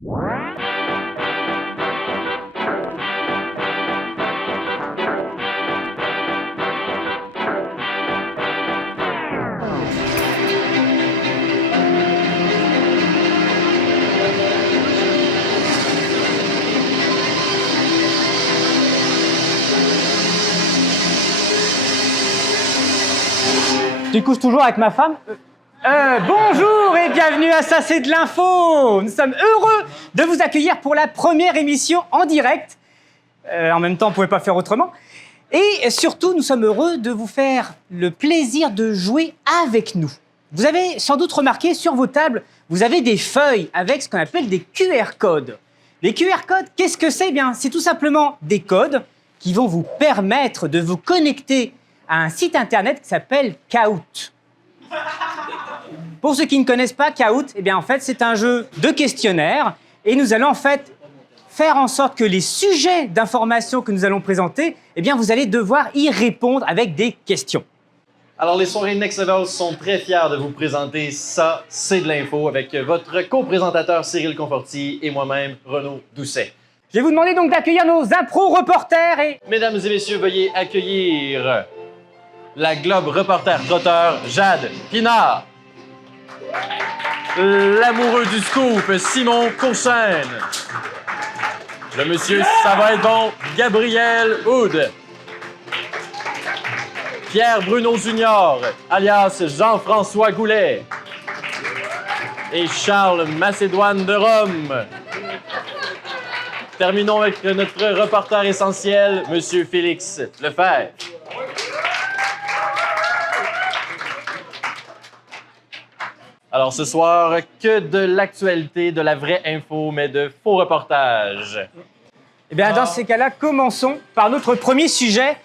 Tu couches toujours avec ma femme? Bonjour et bienvenue à Ça c'est de l'info. Nous sommes heureux de vous accueillir pour la première émission en direct. En même temps, on ne pouvait pas faire autrement. Et surtout, nous sommes heureux de vous faire le plaisir de jouer avec nous. Vous avez sans doute remarqué sur vos tables, vous avez des feuilles avec ce qu'on appelle des QR codes. Les QR codes, qu'est-ce que c'est? Eh bien, c'est tout simplement des codes qui vont vous permettre de vous connecter à un site internet qui s'appelle Kahoot. Pour ceux qui ne connaissent pas Kahoot, eh bien en fait c'est un jeu de questionnaire et nous allons en fait faire en sorte que les sujets d'information que nous allons présenter, eh bien vous allez devoir y répondre avec des questions. Alors les soirées Next Level sont très fiers de vous présenter Ça c'est de l'info avec votre co-présentateur Cyril Conforti et moi-même Renaud Doucet. Je vais vous demander donc d'accueillir nos impro-reporters et... Mesdames et messieurs, veuillez accueillir la Globe reporter trotteur Jade Pinard. L'amoureux du scoop Simon Courchaine. Le monsieur ça va être bon Gabriel Houd. Pierre Bruno Junior, alias Jean-François Goulet. Et Charles Macédoine de Rome. Terminons avec notre reporter essentiel, monsieur Félix Lefebvre. Alors ce soir, que de l'actualité, de la vraie info, mais de faux reportages. Eh bien dans ces cas-là, commençons par notre premier sujet.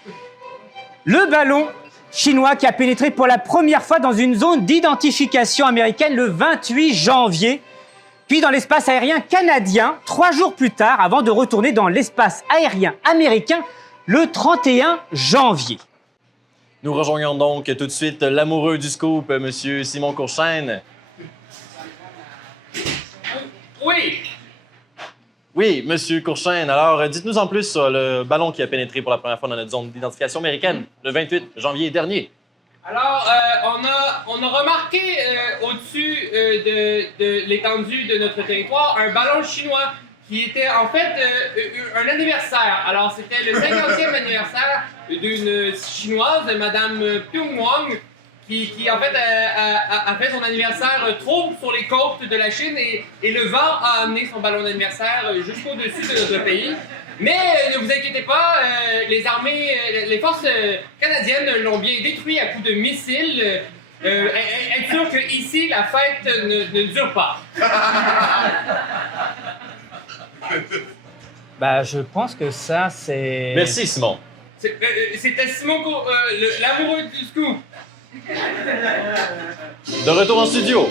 Le ballon chinois qui a pénétré pour la première fois dans une zone d'identification américaine le 28 janvier, puis dans l'espace aérien canadien 3 jours plus tard, avant de retourner dans l'espace aérien américain le 31 janvier. Nous rejoignons donc tout de suite l'amoureux du scoop, monsieur Simon Courchaine. Oui. Oui, monsieur Courchaine. Alors, dites-nous en plus sur le ballon qui a pénétré pour la première fois dans notre zone d'identification américaine le 28 janvier dernier. Alors, on a remarqué au-dessus de l'étendue de notre territoire un ballon chinois qui était en fait un anniversaire. Alors, c'était le 50e anniversaire d'une chinoise, Madame Pyong Wang, qui en fait a fait son anniversaire trop sur les côtes de la Chine et le vent a amené son ballon d'anniversaire jusqu'au-dessus de notre pays. Mais ne vous inquiétez pas, les armées, les forces canadiennes l'ont bien détruit à coups de missiles. Être sûr qu'ici, la fête ne dure pas. Bah, je pense que ça, c'est... Merci, Simon. C'était Simon, l'amoureux du scoop. De retour en studio.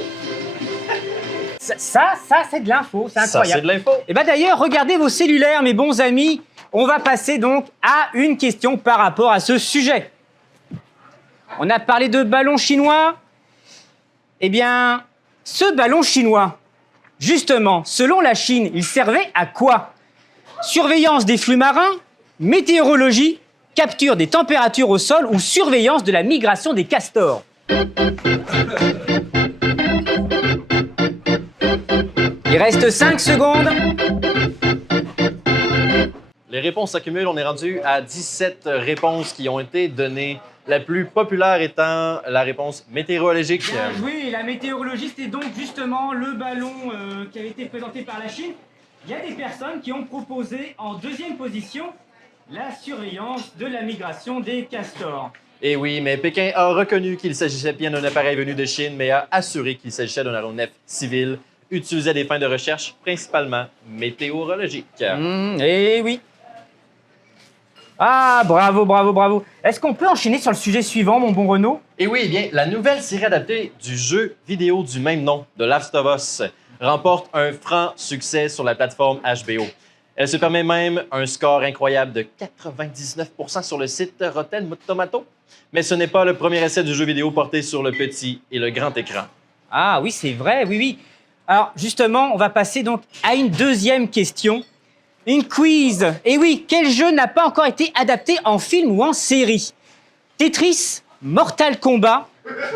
Ça c'est de l'info, c'est incroyable. Ça, c'est de l'info. Et bien d'ailleurs, regardez vos cellulaires, mes bons amis. On va passer donc à une question par rapport à ce sujet. On a parlé de ballon chinois. Eh bien, ce ballon chinois, justement, selon la Chine, il servait à quoi? Surveillance des flux marins, météorologie, capture des températures au sol ou surveillance de la migration des castors. Il reste 5 secondes. Les réponses s'accumulent. On est rendu à 17 réponses qui ont été données. La plus populaire étant la réponse météorologique. Oui, la météorologie, c'était donc justement le ballon qui avait été présenté par la Chine. Il y a des personnes qui ont proposé en deuxième position la surveillance de la migration des castors. Et oui, mais Pékin a reconnu qu'il s'agissait bien d'un appareil venu de Chine, mais a assuré qu'il s'agissait d'un aéronef civil utilisé à des fins de recherche principalement météorologiques. Eh oui. Ah, bravo, bravo, bravo. Est-ce qu'on peut enchaîner sur le sujet suivant, mon bon Renaud? Et oui, eh bien, la nouvelle série adaptée du jeu vidéo du même nom, de Last of Us, remporte un franc succès sur la plateforme HBO. Elle se permet même un score incroyable de 99% sur le site Rotten Tomatoes. Mais ce n'est pas le premier essai du jeu vidéo porté sur le petit et le grand écran. Ah oui, c'est vrai, oui, oui. Alors, justement, on va passer donc à une deuxième question. Une quiz. Et oui, quel jeu n'a pas encore été adapté en film ou en série? Tetris, Mortal Kombat,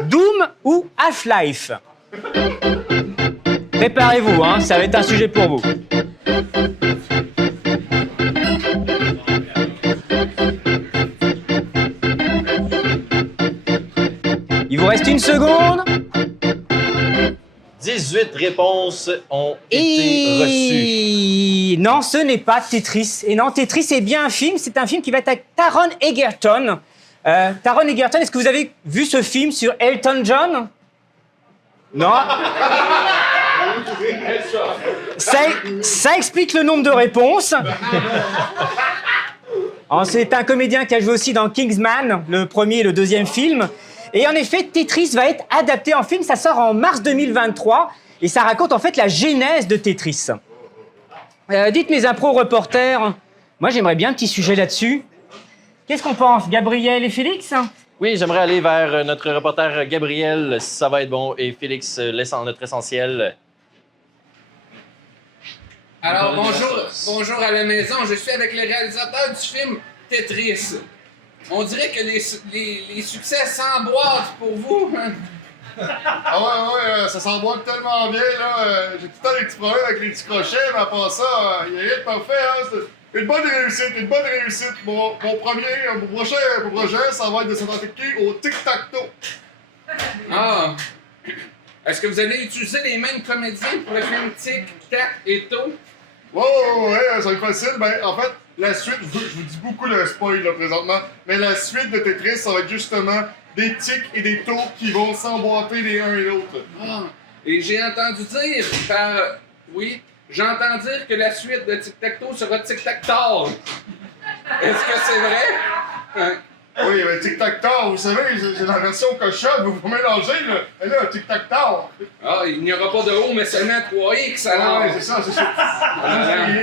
Doom ou Half-Life? Préparez-vous, hein, ça va être un sujet pour vous. Il vous reste une seconde. 18 réponses ont été reçues. Non, ce n'est pas Tetris. Et non, Tetris est bien un film. C'est un film qui va être avec Taron Egerton. Taron Egerton, est-ce que vous avez vu ce film sur Elton John? Non. Ça explique le nombre de réponses. C'est un comédien qui a joué aussi dans Kingsman, le premier et le deuxième film. Et en effet, Tetris va être adapté en film. Ça sort en mars 2023 et ça raconte en fait la genèse de Tetris. Dites mes impros reporters, moi j'aimerais bien un petit sujet là-dessus. Qu'est-ce qu'on pense, Gabriel et Félix? Oui, j'aimerais aller vers notre reporter Gabriel, si ça va être bon, et Félix, notre essentiel. Alors, bonjour à la maison. Je suis avec le réalisateur du film Tetris. On dirait que les succès s'emboîtent pour vous. Hein? Ah ouais, ça s'emboîte tellement bien, là. J'ai tout le temps des petits problèmes avec les petits crochets, mais à part ça, il y a rien de parfait, hein. C'est une bonne réussite. Mon prochain projet, ça va être de s'attaquer au tic-tac-toe. Ah! Est-ce que vous allez utiliser les mêmes comédiens pour le film Tic, Tac et Toe? Ouais, ça va être facile. Ben, en fait, la suite, je vous dis beaucoup de spoil, là, présentement, mais la suite de Tetris, ça va être justement des tics et des taux qui vont s'emboîter les uns et l'autre. Ah! Et j'ai entendu dire j'ai entendu dire que la suite de Tic Tac Toe sera Tic Tac Tard. Est-ce que c'est vrai? Hein? Oui, mais tic-tac-tard, vous savez, c'est la version cochonne, vous mélangez, là. Et là, tic-tac-tard. Ah, il n'y aura pas de O, mais seulement 3X, alors. Ouais, c'est ça.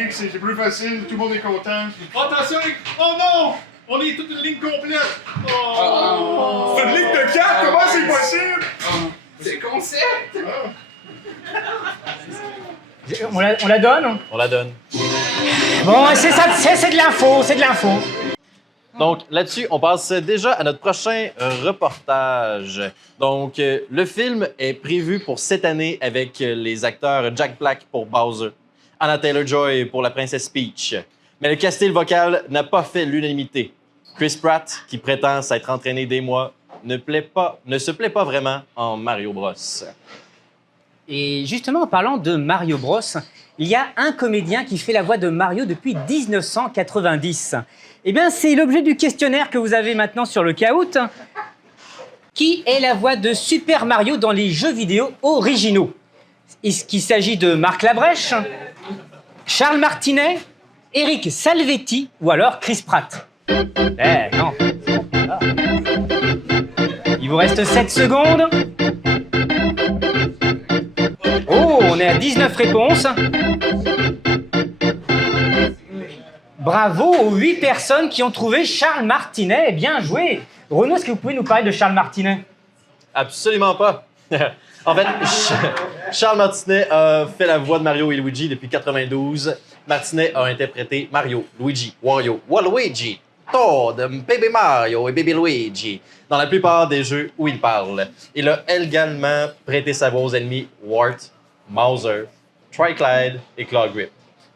C'est plus facile, tout le monde est content. Attention, oh non! On est toute une ligne complète! Oh. C'est une ligne de 4, comment c'est possible? C'est concept! On la donne? On la donne. Bon, c'est ça, c'est de l'info. Donc, là-dessus, on passe déjà à notre prochain reportage. Donc, le film est prévu pour cette année avec les acteurs Jack Black pour Bowser, Anna Taylor-Joy pour la princesse Peach. Mais le casting vocal n'a pas fait l'unanimité. Chris Pratt, qui prétend s'être entraîné des mois, ne se plaît pas vraiment en Mario Bros. Et justement, en parlant de Mario Bros, il y a un comédien qui fait la voix de Mario depuis 1990. Eh bien, c'est l'objet du questionnaire que vous avez maintenant sur le Kahoot. Qui est la voix de Super Mario dans les jeux vidéo originaux? Est-ce qu'il s'agit de Marc Labrèche, Charles Martinet, Eric Salvetti ou alors Chris Pratt? Non. Ah. Il vous reste 7 secondes. Oh, on est à 19 réponses. Bravo aux 8 personnes qui ont trouvé Charles Martinet. Bien joué. Renaud, est-ce que vous pouvez nous parler de Charles Martinet? Absolument pas. En fait, Charles Martinet a fait la voix de Mario et Luigi depuis 92. Martinet a interprété Mario, Luigi, Wario, Waluigi, Toad, Baby Mario et Baby Luigi dans la plupart des jeux où il parle. Il a également prêté sa voix aux ennemis Wart, Mauser, Tri-Clyde et Claw Grip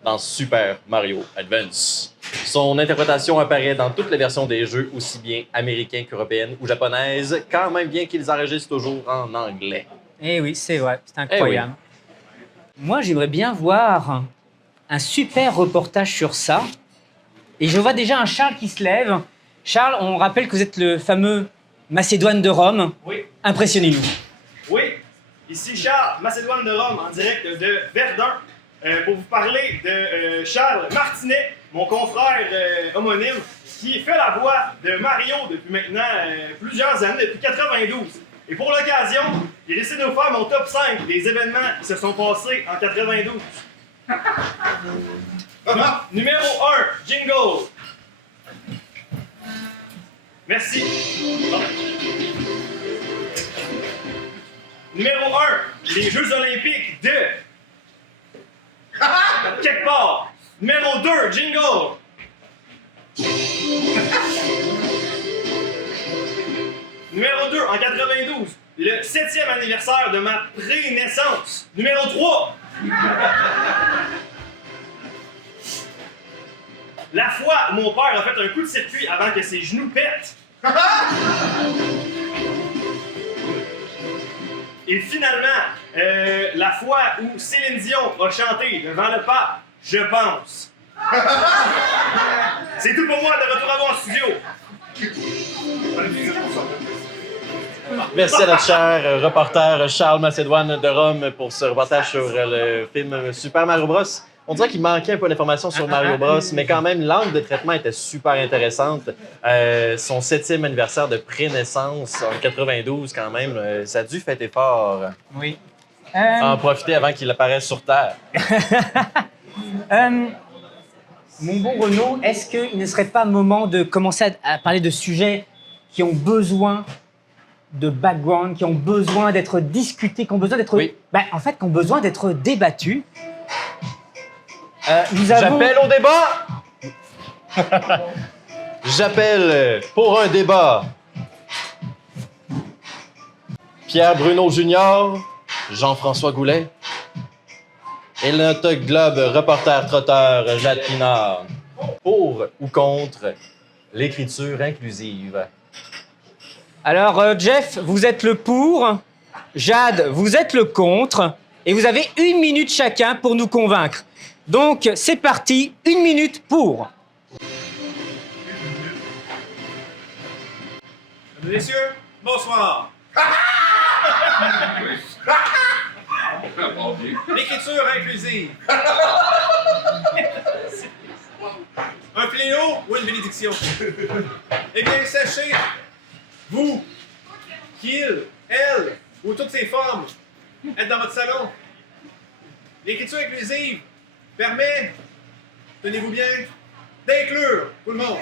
dans Super Mario Advance. Son interprétation apparaît dans toutes les versions des jeux, aussi bien américaines qu'européennes ou japonaises, quand même bien qu'ils enregistrent toujours en anglais. Eh oui, c'est vrai, c'est incroyable. Moi, j'aimerais bien voir un super reportage sur ça. Et je vois déjà un Charles qui se lève. Charles, on rappelle que vous êtes le fameux Macédoine de Rome. Oui. Impressionnez-nous. Oui, ici Charles, Macédoine de Rome, en direct de Verdun, pour vous parler de Charles Martinet, mon confrère homonyme, qui fait la voix de Mario depuis maintenant plusieurs années, depuis 92. Et pour l'occasion, il décide de nous faire mon top 5 des événements qui se sont passés en 92. Numéro 1, jingle. Merci. Numéro 1, les Jeux olympiques de... quelque part. Numéro 2, jingle. Numéro 2, en 92, le 7e anniversaire de ma pré-naissance. Numéro 3. La fois où mon père a fait un coup de circuit avant que ses genoux pètent. Et finalement, la fois où Céline Dion a chanté devant le pape, je pense. C'est tout pour moi, de retour à vous en studio. Merci à notre cher reporter Charles Macédoine de Rome pour ce reportage sur le film Super Mario Bros. On dirait qu'il manquait un peu d'informations sur Mario Bros, mais quand même, l'angle de traitement était super intéressante. Son 7e anniversaire de pré-naissance en 92, quand même, ça a dû fêter fort. Oui. En profiter avant qu'il apparaisse sur Terre. Mon bon Renaud, est-ce qu'il ne serait pas moment de commencer à parler de sujets qui ont besoin de background, qui ont besoin d'être discutés, qui ont besoin d'être... Oui. En fait, qui ont besoin d'être débattus. Nous avons... J'appelle au débat! J'appelle pour un débat Pierre Bruno Junior, Jean-François Goulet et notre globe reporter trotteur Jade Pinard. Pour ou contre l'écriture inclusive? Alors, Jeff, vous êtes le pour. Jade, vous êtes le contre. Et vous avez 1 minute chacun pour nous convaincre. Donc, c'est parti, 1 minute pour. Messieurs, bonsoir. L'écriture inclusive. Un fléau ou une bénédiction? Eh bien, sachez, vous, qu'il, elle ou toutes ces formes, êtes dans votre salon. L'écriture inclusive permet, tenez-vous bien, d'inclure tout le monde.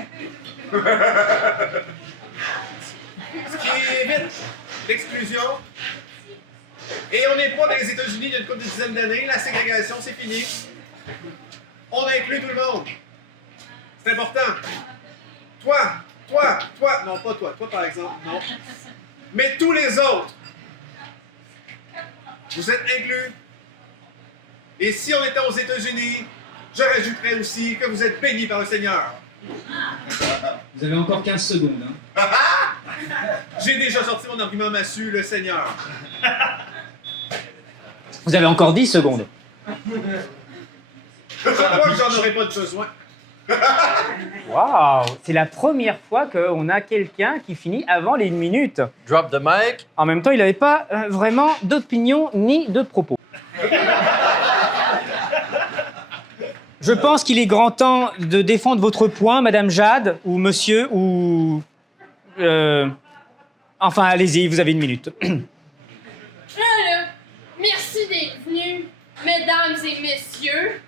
Ce qui évite l'exclusion. Et on n'est pas dans les États-Unis il y a une couple de dizaines d'années. La ségrégation, c'est fini. On inclut tout le monde. C'est important. Toi, non pas toi par exemple, non. Mais tous les autres, vous êtes inclus. Et si on était aux États-Unis, je rajouterais aussi que vous êtes bénis par le Seigneur. Vous avez encore 15 secondes. Hein. J'ai déjà sorti mon argument massu, le Seigneur. Vous avez encore 10 secondes. Je crois que j'en aurais pas de besoin. Waouh! C'est la première fois qu'on a quelqu'un qui finit avant les 1 minute. Drop the mic. En même temps, il n'avait pas vraiment d'opinion ni de propos. Je pense qu'il est grand temps de défendre votre point, Madame Jade, ou Monsieur, ou... Enfin, allez-y, vous avez 1 minute. Merci d'être venus, mesdames et messieurs.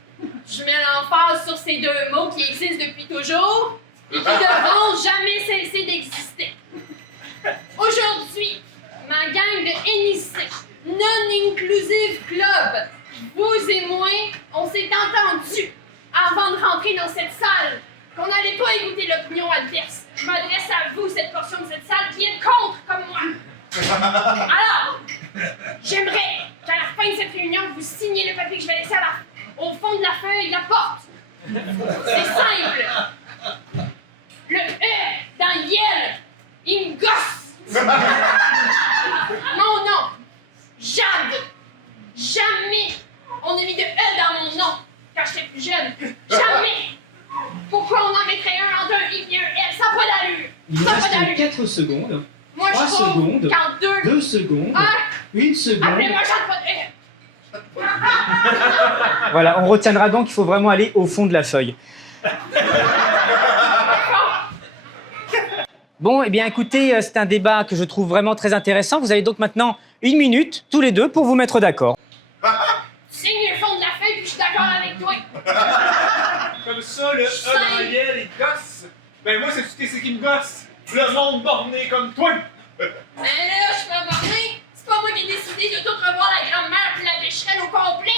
Je mets l'emphase sur ces 2 mots qui existent depuis toujours et qui devront jamais cesser d'exister. Aujourd'hui, ma gang de NIC, Non-Inclusive Club, vous et moi, on s'est entendus avant de rentrer dans cette salle qu'on n'allait pas écouter l'opinion adverse. Je m'adresse à vous, cette portion de cette salle qui est contre comme moi. Alors, j'aimerais qu'à la fin de cette réunion, vous signiez le papier que je vais laisser au fond de la feuille de la porte. C'est simple. Le E dans Yel, il me gosse. Mon nom, Jade. Jamais on a mis de E dans mon nom quand j'étais plus jeune. Jamais. Pourquoi on en mettrait un entre un I et un L? Ça n'a pas d'allure. Il Ça n'a pas reste d'allure. 4 secondes, Moi, 3 je trouve secondes, qu'en 2 secondes, 1 seconde. Appelez-moi Jade, pas de E. Voilà, on retiendra donc qu'il faut vraiment aller au fond de la feuille. Bon, eh bien écoutez, c'est un débat que je trouve vraiment très intéressant. Vous avez donc maintenant 1 minute, tous les deux, pour vous mettre d'accord. Signe le fond de la feuille, puis je suis d'accord avec toi. Comme ça, le E dans Yel, il gosse. Ben moi, c'est ce qui me gosse. Le monde borné comme toi. Mais là, je suis pas borné. C'est pas moi qui ai décidé de de tout revoir la grand-mère puis la Bécherelle au complet.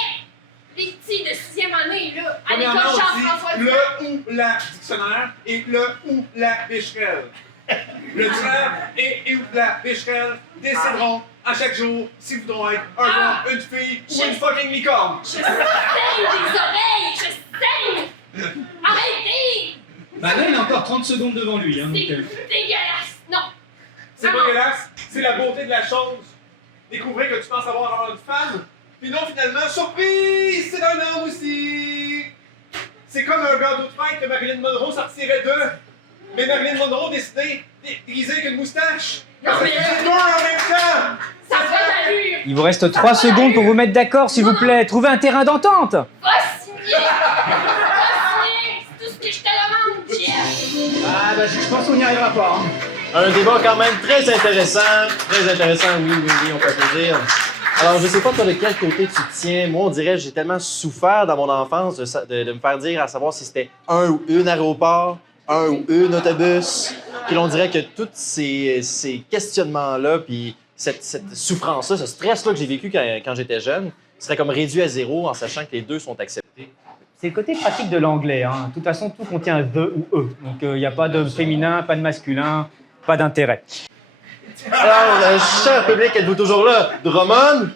Les petits de 6e année, là, à l'école Premièrement, Jean-François on dit le ou la dictionnaire et le ou la Bécherelle. Le dictionnaire et ou la Bécherelle décideront à chaque jour s'ils voudront être un gars, une fille ou une fucking licorne. Je saigne des oreilles! Je saigne! Arrêtez! Maintenant, il a encore 30 secondes devant lui. Hein, C'est donc, dégueulasse! Non! C'est pas dégueulasse, c'est la beauté de la chose. Découvrir que tu penses avoir une femme, puis non, finalement, surprise, c'est un homme aussi. C'est comme un gâteau de fête que Marilyn Monroe sortirait d'eux. Mais Marilyn Monroe décidait déguisée avec une moustache. Non, mais C'est deux en même temps. ça fait d'allure! Il vous reste 3 secondes pour vous mettre d'accord, s'il vous plaît. Trouvez un terrain d'entente. Va signer! Va signer! C'est tout ce que je te demande, Jeff! Ah bah je pense qu'on n'y arrivera pas. Hein. Un débat quand même très intéressant, oui, on peut applaudir. Alors, je sais pas toi de quel côté tu te tiens. Moi, on dirait que j'ai tellement souffert dans mon enfance de me faire dire à savoir si c'était un ou une aéroport, un ou une autobus. Puis on dirait que tous ces questionnements-là, puis cette souffrance-là, ce stress-là que j'ai vécu quand j'étais jeune, serait comme réduit à zéro en sachant que les deux sont acceptés. C'est le côté pratique de l'anglais. Hein. De toute façon, tout contient the ou e. Donc il n'y a pas de féminin, pas de masculin, pas d'intérêt. Alors, cher public, êtes-vous toujours là? Drummond?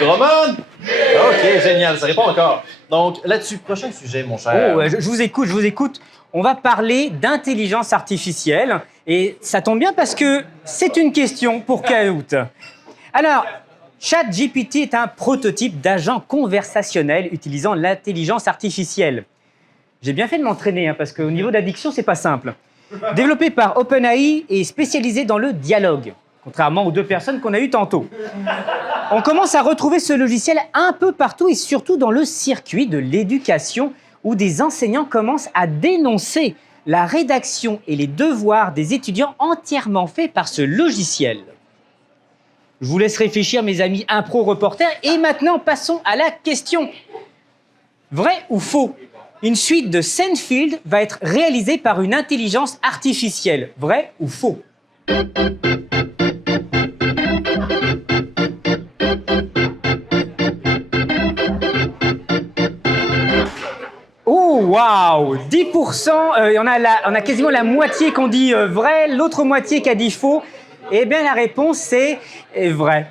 Drummond? OK, génial, ça répond encore. Donc, là-dessus, prochain sujet, mon cher. Oh, je vous écoute. On va parler d'intelligence artificielle. Et ça tombe bien parce que c'est une question pour Kahoot. Alors, ChatGPT est un prototype d'agent conversationnel utilisant l'intelligence artificielle. J'ai bien fait de m'entraîner, hein, parce qu'au niveau d'addiction, c'est pas simple. Développé par OpenAI et spécialisé dans le dialogue, contrairement aux 2 personnes qu'on a eues tantôt. On commence à retrouver ce logiciel un peu partout et surtout dans le circuit de l'éducation où des enseignants commencent à dénoncer la rédaction et les devoirs des étudiants entièrement faits par ce logiciel. Je vous laisse réfléchir, mes amis impro-reporters, et maintenant passons à la question. Vrai ou faux ? Une suite de Seinfeld va être réalisée par une intelligence artificielle. Vrai ou faux? Oh, waouh! 10%, on a quasiment la moitié qui ont dit vrai, l'autre moitié qui a dit faux. Eh bien, la réponse, c'est vrai.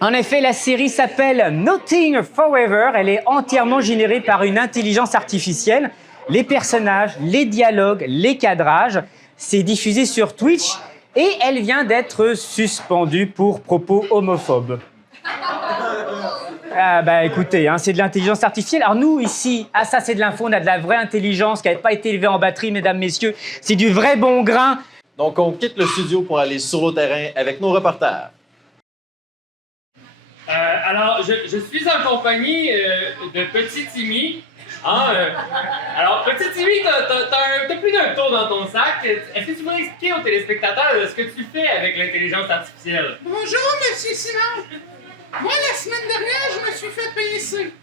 En effet, la série s'appelle Nothing Forever. Elle est entièrement générée par une intelligence artificielle. Les personnages, les dialogues, les cadrages. C'est diffusé sur Twitch et elle vient d'être suspendue pour propos homophobes. Ah bah écoutez, hein, c'est de l'intelligence artificielle. Alors nous, ici, à Ça c'est de l'info, on a de la vraie intelligence qui n'a pas été élevée en batterie, mesdames, messieurs. C'est du vrai bon grain. Donc, on quitte le studio pour aller sur le terrain avec nos reporters. Alors, je suis en compagnie de Petit Timmy. Alors, Petit Timmy, t'as plus d'un tour dans ton sac. Est-ce que tu pourrais expliquer aux téléspectateurs ce que tu fais avec l'intelligence artificielle? Bonjour, monsieur Simon. Moi, la semaine dernière, je me suis fait pincer.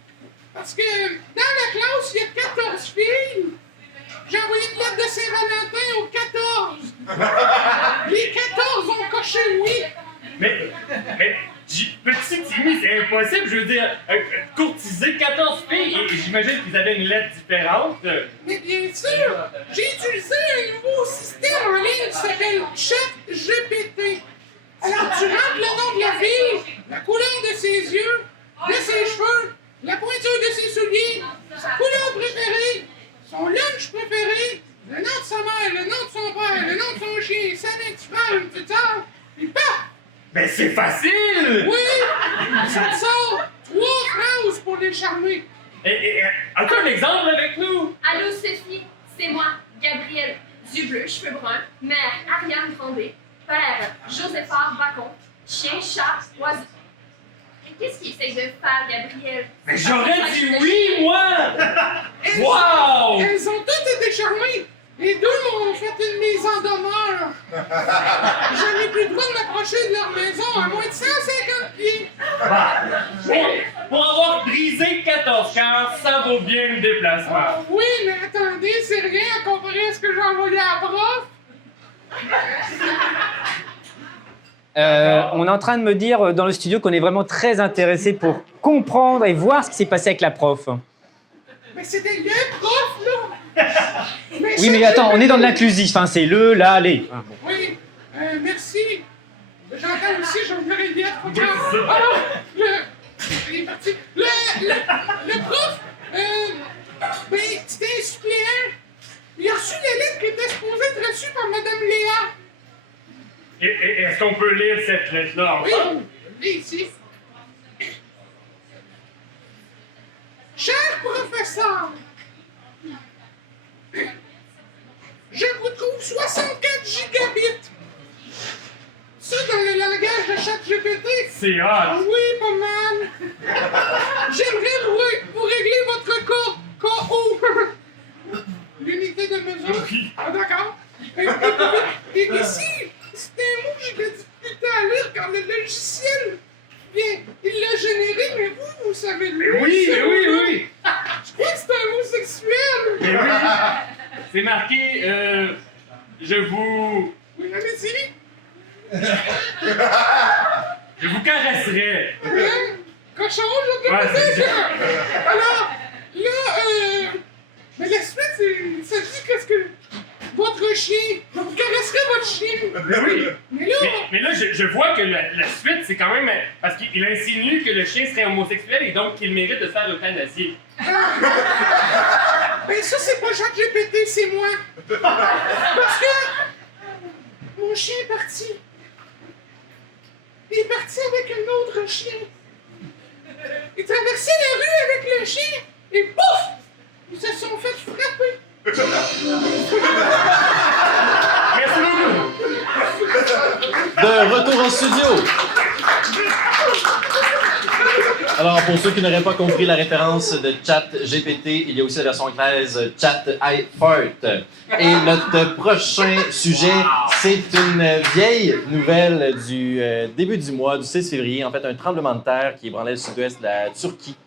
Parce que dans la classe, il y a 14 filles. J'ai envoyé une lettre de Saint-Valentin aux 14. Les 14 ont coché oui. Mais Petit Timmy, c'est impossible. Je veux dire, courtiser 14 filles, et j'imagine qu'ils avaient une lettre différente. Mais bien sûr, j'ai utilisé un nouveau système en ligne qui s'appelle ChatGPT. Alors, tu rentres le nom de la fille, la couleur de ses yeux, de ses cheveux, la pointure de ses souliers, sa couleur préférée, son lunch préféré, le nom de sa mère, le nom de son père, le nom de son chien, sa main de cheval, une petite sœur, puis paf! Mais c'est facile! Oui! Ça te sort 3 phrases pour les charmer. As-tu un exemple avec nous? Allô, Sophie, c'est moi, Gabrielle. Yeux bleus, cheveux bruns, mère, Ariane Trondé, père, Joséphard Bacon, chien, chat, oiseau. Et qu'est-ce qu'il essaye de faire, Gabrielle? Mais j'aurais dit oui, moi! Elles Wow! Elles ont toutes été charmées. Les deux m'ont fait une mise en demeure. Je n'ai plus le droit de m'approcher de leur maison à moins de 150 pieds. Pour avoir brisé 14 cœurs, ça vaut bien le déplacement. Oui, mais attendez, c'est rien à comparer à ce que j'ai envoyé à la prof. On est en train de me dire dans le studio qu'on est vraiment très intéressé pour comprendre et voir ce qui s'est passé avec la prof. Mais c'était le prof, là! Oui, mais attends, on est dans de l'inclusif, hein, c'est le, là, les. Ah, bon. Oui, merci. J'entends aussi, je me ferai bien. Alors, il est parti. Le prof, ben, c'était un suppléant. Il a reçu la lettre qui était supposée être reçue par Madame Léa. Est-ce qu'on peut lire cette lettre-là ensemble? Oui, ici. Cher professeur, je vous trouve 64 gigabits. Ça, dans le langage de ChatGPT. C'est hot! Oui, pas mal. J'aimerais vous régler votre KO. L'unité de mesure. Oui. Ah, d'accord. Et ici, c'était un mot que j'ai de la difficulté à lire car le logiciel, bien, il l'a généré, mais vous savez le lire. Oui. Je crois que c'est un mot sexuel. Mais oui! C'est marqué, je vous... Oui, allez-y. Je vous caresserai! Hein? Cochon, je te Ouais, disais c'est que... Alors, là, mais la suite, ça dit qu'est-ce que... Votre chien, vous caresserez votre chien. Mais oui! Mais là... Mais là, je vois que la suite, c'est quand même... Parce qu'il insinue que le chien serait homosexuel et donc qu'il mérite de se faire euthanasier. Ben ça, c'est pas ChatGPT, c'est moi. Parce que... Mon chien est parti. Il est parti avec un autre chien. Il traversait la rue avec le chien et pouf! Ils se sont fait frapper. Merci beaucoup! De retour en studio. Alors, pour ceux qui n'auraient pas compris la référence de ChatGPT, il y a aussi la version anglaise ChatIFart. Et notre prochain sujet, c'est une vieille nouvelle du début du mois, du 6 février. En fait, un tremblement de terre qui ébranlait le sud-ouest de la Turquie,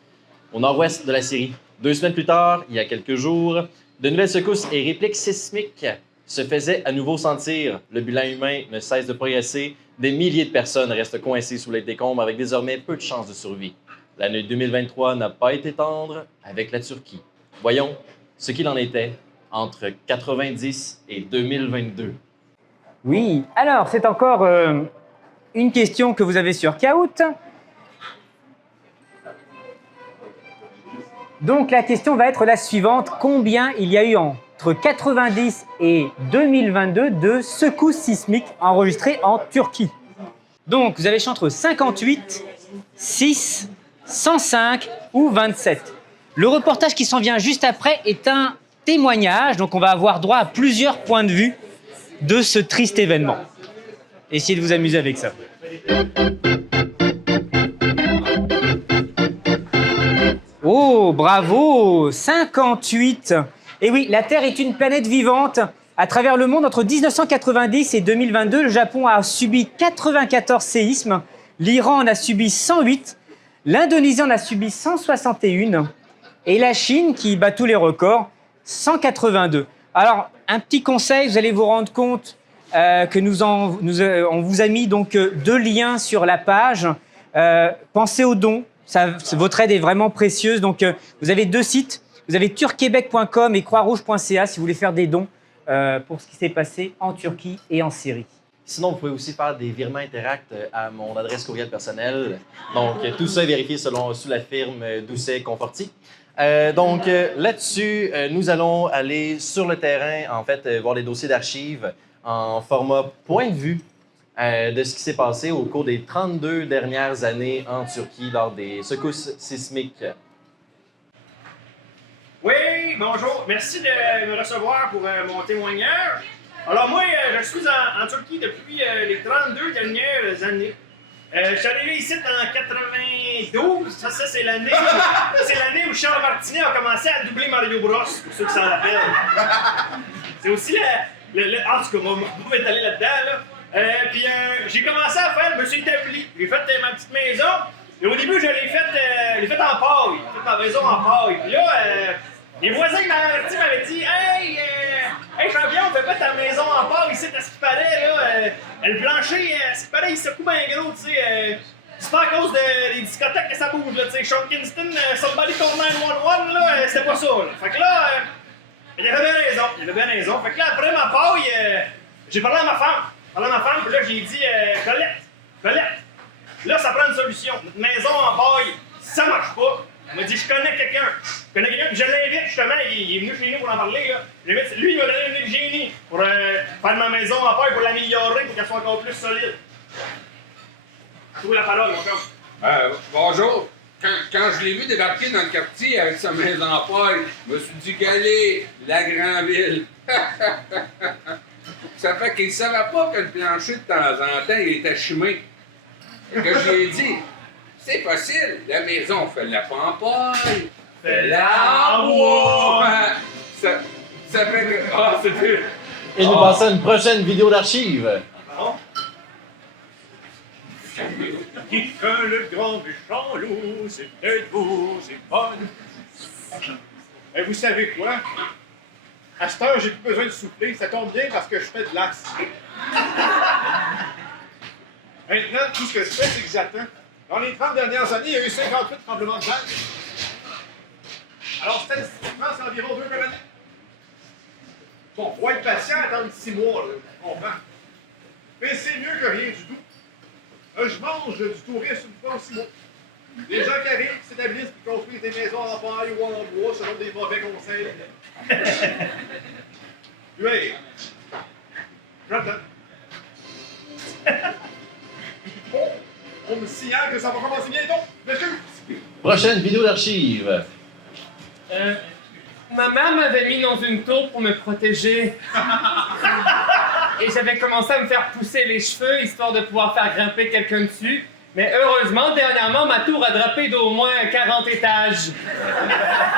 au nord-ouest de la Syrie. 2 semaines plus tard, il y a quelques jours, de nouvelles secousses et répliques sismiques se faisaient à nouveau sentir. Le bilan humain ne cesse de progresser. Des milliers de personnes restent coincées sous les décombres avec désormais peu de chances de survie. L'année 2023 n'a pas été tendre avec la Turquie. Voyons ce qu'il en était entre 90 et 2022. Oui, alors c'est encore une question que vous avez sur Kahoot. Donc la question va être la suivante. Combien il y a eu entre 90 et 2022 de secousses sismiques enregistrées en Turquie? Donc vous avez le choix entre 58, 6, 105 ou 27. Le reportage qui s'en vient juste après est un témoignage, donc on va avoir droit à plusieurs points de vue de ce triste événement. Essayez de vous amuser avec ça. Oh, bravo! 58! Et oui, la Terre est une planète vivante. À travers le monde, entre 1990 et 2022, le Japon a subi 94 séismes, l'Iran en a subi 108, l'Indonésie en a subi 161 et la Chine, qui bat tous les records, 182. Alors, un petit conseil, vous allez vous rendre compte que on vous a mis donc 2 liens sur la page. Pensez aux dons, votre aide est vraiment précieuse. Donc, vous avez 2 sites, vous avez turquebec.com et croixrouge.ca si vous voulez faire des dons pour ce qui s'est passé en Turquie et en Syrie. Sinon, vous pouvez aussi faire des virements Interact à mon adresse courriel personnelle. Donc, tout ça est vérifié sous la firme Doucet Conforti. Là-dessus, nous allons aller sur le terrain, en fait, voir les dossiers d'archives en format point de vue de ce qui s'est passé au cours des 32 dernières années en Turquie lors des secousses sismiques. Oui, bonjour. Merci de me recevoir pour mon témoignage. Alors moi, je suis en Turquie depuis les 32 dernières années. Je suis arrivé ici en 92. Ça c'est l'année où Charles Martinet a commencé à doubler Mario Bros, pour ceux qui s'en rappellent. C'est aussi en tout cas, on va m'étaler là-dedans. Puis j'ai commencé à faire, je me suis établi. J'ai fait ma petite maison. Et au début, je l'ai fait en paille. J'ai fait ma maison en paille. Puis là, les voisins qui m'avaient averti m'avaient dit « Hey, Hey champion, fais pas ta maison en part ici, à ce qu'il paraît, là. Le plancher, à ce qu'il paraît, il secoue bien gros, tu sais. C'est pas à cause des discothèques que ça bouge, là, tu sais. Sean Kingston, Somebody Call 911, là, c'était pas ça, là. Fait que là, il avait bien raison. Fait que là, après ma paille, j'ai parlé à ma femme, puis là, j'ai dit, Colette, là, ça prend une solution. Notre maison en paille, ça marche pas. Elle m'a dit, je connais quelqu'un, puis je l'invite, justement, il est venu chez nous pour en parler, là. Lui, il m'a donné une génie pour faire ma maison en paille, pour l'améliorer, pour qu'elle soit encore plus solide. Trouve la parole, mon chum. Bonjour. Quand je l'ai vu débarquer dans le quartier avec sa maison en paille, je me suis dit qu'allez, la grande ville. Ça fait qu'il ne savait pas que le plancher, de temps en temps, il était chumé. Et que j'ai dit, c'est facile, la maison, fait-la pas en paille, fais-la en bois. Ça fait que... Ah, c'était... Et nous passons à une prochaine vidéo d'archives. Quand le grand méchant loup, c'est peut-être vous, c'est pas Et vous savez quoi? À cette heure, j'ai plus besoin de souffler. Ça tombe bien parce que je fais de l'axe. Maintenant, tout ce que je fais, c'est que j'attends. Dans les 30 dernières années, il y a eu 58 tremblements de terre. Alors, statistiquement, c'est environ 2 par année. Bon, faut être patient, attendre 6 mois, là. On comprend. Mais c'est mieux que rien du tout. Je mange du tourisme une fois au 6 mois. Les gens qui arrivent, qui s'établissent, qui construisent des maisons en paille ou en bois selon des mauvais conseils. Oui. J'attends. Oh, on me signale que ça va commencer bientôt. Monsieur! Prochaine vidéo d'archives. Ma mère m'avait mis dans une tour pour me protéger. Et j'avais commencé à me faire pousser les cheveux, histoire de pouvoir faire grimper quelqu'un dessus. Mais heureusement, dernièrement, ma tour a droppé d'au moins 40 étages.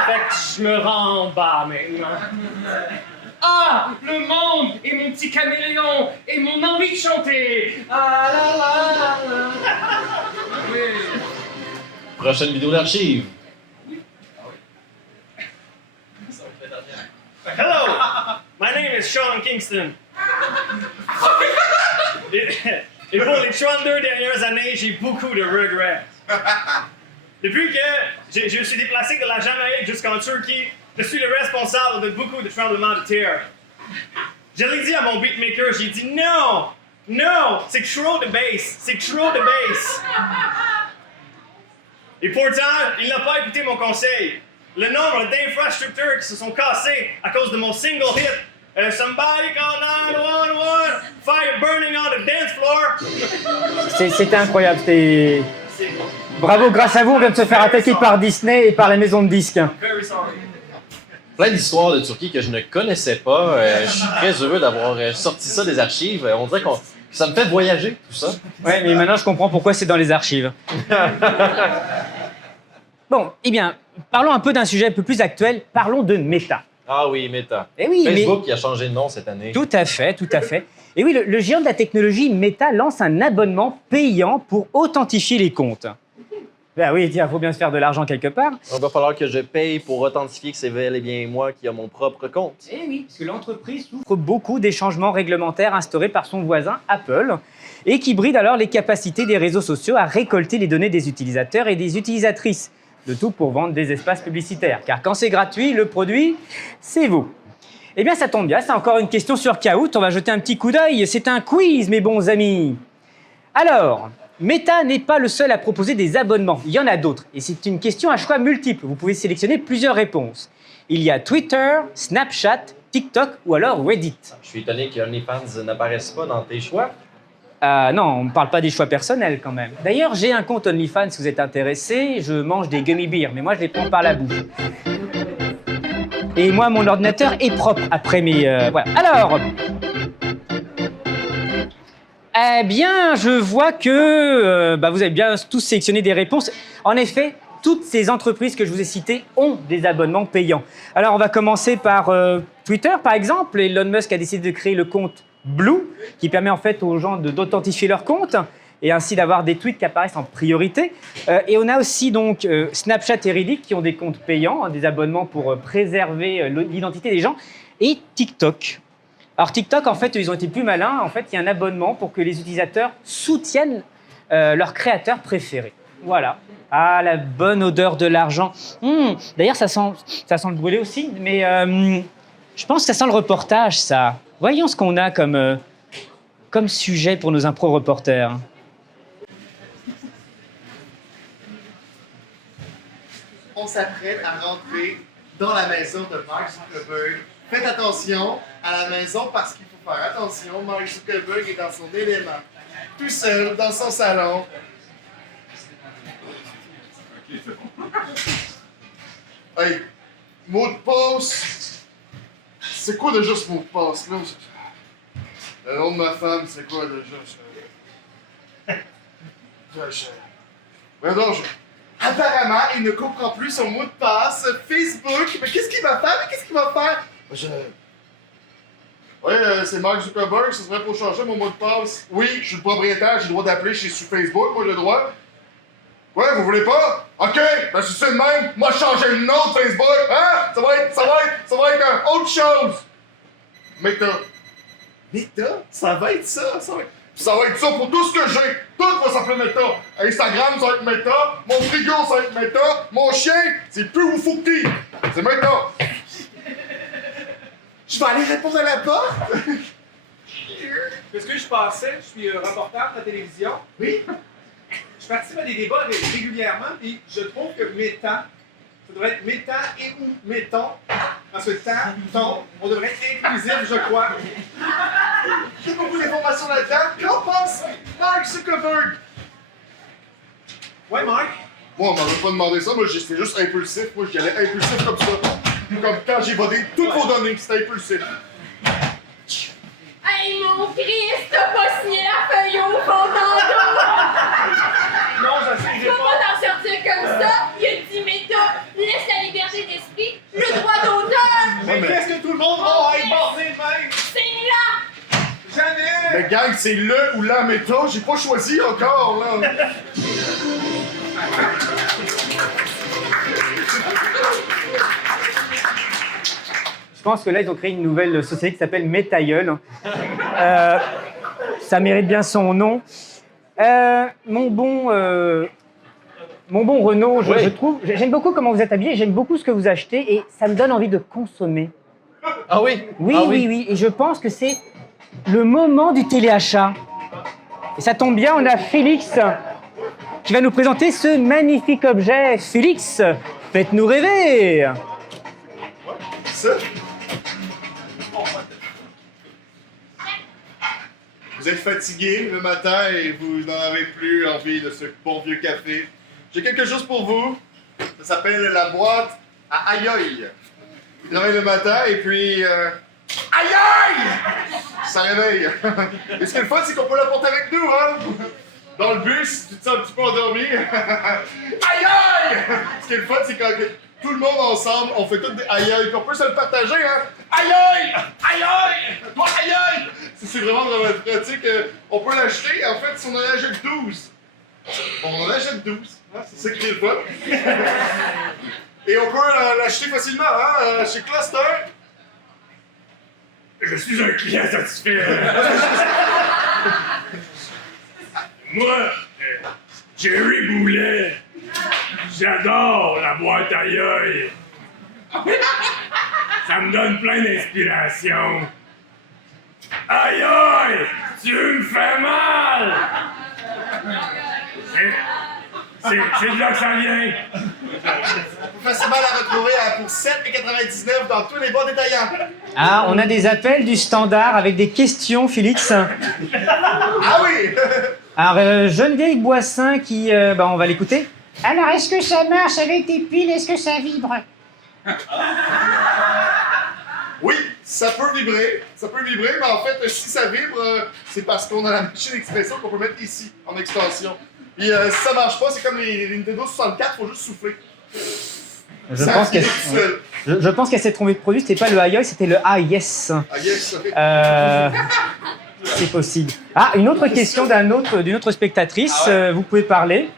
Fait que je me rends en bas maintenant. Ah, le monde et mon petit caméléon et mon envie de chanter. Ah la la la. Oui. Prochaine vidéo d'archives. Hello, my name is Sean Kingston. Et pour les 32 dernières années, j'ai beaucoup de regrets. Depuis que je me suis déplacé de la Jamaïque jusqu'en Turquie, je suis le responsable de beaucoup de tremblements de terre. Je l'ai dit à mon beatmaker, j'ai dit non, c'est trop de bass, c'est trop de bass. Et pourtant, il n'a pas écouté mon conseil. Le nombre d'infrastructures qui se sont cassées à cause de mon single hit, Somebody Call 911, Fire Burning on the Dance Floor. C'était incroyable. Bravo, grâce à vous, on vient de se faire attaquer par Disney et par la maison de disques. Very sorry. Plein d'histoires de Turquie que je ne connaissais pas. Je suis très heureux d'avoir sorti ça des archives. On dirait que ça me fait voyager, tout ça. Ouais, mais maintenant je comprends pourquoi c'est dans les archives. Bon, eh bien, parlons un peu d'un sujet un peu plus actuel. Parlons de Meta. Ah oui, Meta. Eh oui, Facebook qui a changé de nom cette année. Tout à fait, tout à fait. Et oui, le géant de la technologie Meta lance un abonnement payant pour authentifier les comptes. Ben oui, tiens, il faut bien se faire de l'argent quelque part. Il va falloir que je paye pour authentifier que c'est bel et bien moi qui a mon propre compte. Eh oui, parce que l'entreprise souffre beaucoup des changements réglementaires instaurés par son voisin Apple et qui brident alors les capacités des réseaux sociaux à récolter les données des utilisateurs et des utilisatrices. Le tout pour vendre des espaces publicitaires. Car quand c'est gratuit, le produit, c'est vous. Eh bien, ça tombe bien, c'est encore une question sur Kahoot. On va jeter un petit coup d'œil. C'est un quiz, mes bons amis. Alors, Meta n'est pas le seul à proposer des abonnements. Il y en a d'autres. Et c'est une question à choix multiple. Vous pouvez sélectionner plusieurs réponses. Il y a Twitter, Snapchat, TikTok ou alors Reddit. Je suis étonné que OnlyFans n'apparaisse pas dans tes choix. Non, on ne parle pas des choix personnels quand même. D'ailleurs, j'ai un compte OnlyFans si vous êtes intéressé. Je mange des gummy bears, mais moi je les prends par la bouche. Et moi, mon ordinateur est propre après mes... voilà. Alors... Eh bien, je vois que vous avez bien tous sélectionné des réponses. En effet, toutes ces entreprises que je vous ai citées ont des abonnements payants. Alors, on va commencer par Twitter, par exemple. Elon Musk a décidé de créer le compte Blue, qui permet en fait aux gens d'authentifier leur compte et ainsi d'avoir des tweets qui apparaissent en priorité. Et on a aussi donc Snapchat et Reddit qui ont des comptes payants, des abonnements pour préserver l'identité des gens. Et TikTok. Alors TikTok, en fait, ils ont été plus malins. En fait, il y a un abonnement pour que les utilisateurs soutiennent leur créateur préféré. Voilà. Ah, la bonne odeur de l'argent. D'ailleurs, ça sent le brûlé aussi, mais je pense que ça sent le reportage, ça. Voyons ce qu'on a comme sujet pour nos impro-reporters. On s'apprête à rentrer dans la maison de Mark Zuckerberg. Faites attention à la maison parce qu'il faut faire attention. Mark Zuckerberg est dans son élément, tout seul, dans son salon. Hey, mot de passe. C'est quoi déjà ce mot de passe là? Le nom de ma femme, c'est quoi déjà? Apparemment, il ne comprend plus son mot de passe Facebook. Mais qu'est-ce qu'il va faire? Oui, c'est Mark Zuckerberg, ce serait pour changer mon mot de passe. Oui, je suis le propriétaire, j'ai le droit d'appeler sur Facebook, moi j'ai le droit. Ouais, vous voulez pas? Ok, ben si c'est le même, moi changer le nom de Facebook, hein? Ça va être autre chose. Meta. Meta? Ça va être ça, ça va être ça pour tout ce que j'ai. Tout va s'appeler Meta. Instagram, ça va être Meta. Mon frigo, ça va être Meta. Mon chien, c'est plus Ufouki. C'est Meta. Je vais aller répondre à la porte. Parce que je passais, je suis reporter de la télévision. Oui? Je participe à des débats régulièrement, et je trouve que Méta, ça devrait être Méta et ou Mettons. Parce que ton, on devrait être inclusif, je crois. J'ai beaucoup d'informations là-dedans. Qu'en pense Mark Zuckerberg? Ouais, Marc? Moi, on m'avait pas demandé ça. Moi, j'étais juste impulsif. Moi, j'y allais impulsif comme ça. Comme quand j'ai voté toutes vos données, c'était impulsif. Hey, mon Christ, t'as pas signé la feuille au fond tantôt! Non, je sais, Tu j'ai vas pas pas. t'en sortir comme ça! Il a dit Meta, laisse la liberté d'esprit, le droit d'auteur! Mais qu'est-ce que tout le monde va être bordé de même? C'est là! Jamais! Mais gang, c'est le ou la méta. J'ai pas choisi encore, là. Je pense que là, ils ont créé une nouvelle société qui s'appelle Métailleul. Ça mérite bien son nom. Mon bon Renaud, je trouve, j'aime beaucoup comment vous êtes habillé, j'aime beaucoup ce que vous achetez et ça me donne envie de consommer. Ah oui? Oui. Et je pense que c'est le moment du téléachat. Et ça tombe bien, on a Félix qui va nous présenter ce magnifique objet. Félix, faites-nous rêver. Ça? Vous êtes fatigué le matin et vous n'en avez plus envie de ce bon vieux café. J'ai quelque chose pour vous. Ça s'appelle la boîte à aïe aïe. Vous travaillez le matin et puis... Aïe aïe! Ça réveille. Et ce qui est le fun, c'est qu'on peut la porter avec nous, hein? Dans le bus, tu te sens un petit peu endormi. Aïe aïe! Ce qui est le fun, c'est quand tout le monde ensemble, on fait tous des aïe aïe. Puis on peut se le partager, hein? Aïe aïe! Aïe aïe! Toi, aïe aïe! C'est vraiment pratique. On peut l'acheter, en fait, si on en achète 12. On en achète 12. Hein? C'est ça qui est le fun. Et on peut l'acheter facilement, hein? Chez Cluster. Je suis un client satisfait. Moi, Jerry Boulet, j'adore la boîte à œil. Ça me donne plein d'inspiration. Aïe aïe, tu me fais mal. C'est de là que ça vient. Facilement la retrouver pour 7,99 dans tous les bons détaillants. Ah, on a des appels du standard avec des questions, Félix. Ah oui! Alors, Geneviève Boissin qui... on va l'écouter. Alors, est-ce que ça marche avec tes piles? Est-ce que ça vibre? Oui, ça peut vibrer, mais en fait, si ça vibre, c'est parce qu'on a la machine d'expression qu'on peut mettre ici, en extension. Puis si ça marche pas, c'est comme les Nintendo 64, faut juste souffler. Je pense qu'elle s'est trompée de produit, c'était pas le aïe, c'était le ah yes. Ah yes, ok. C'est possible. Ah, une autre question d'une autre spectatrice, vous pouvez parler.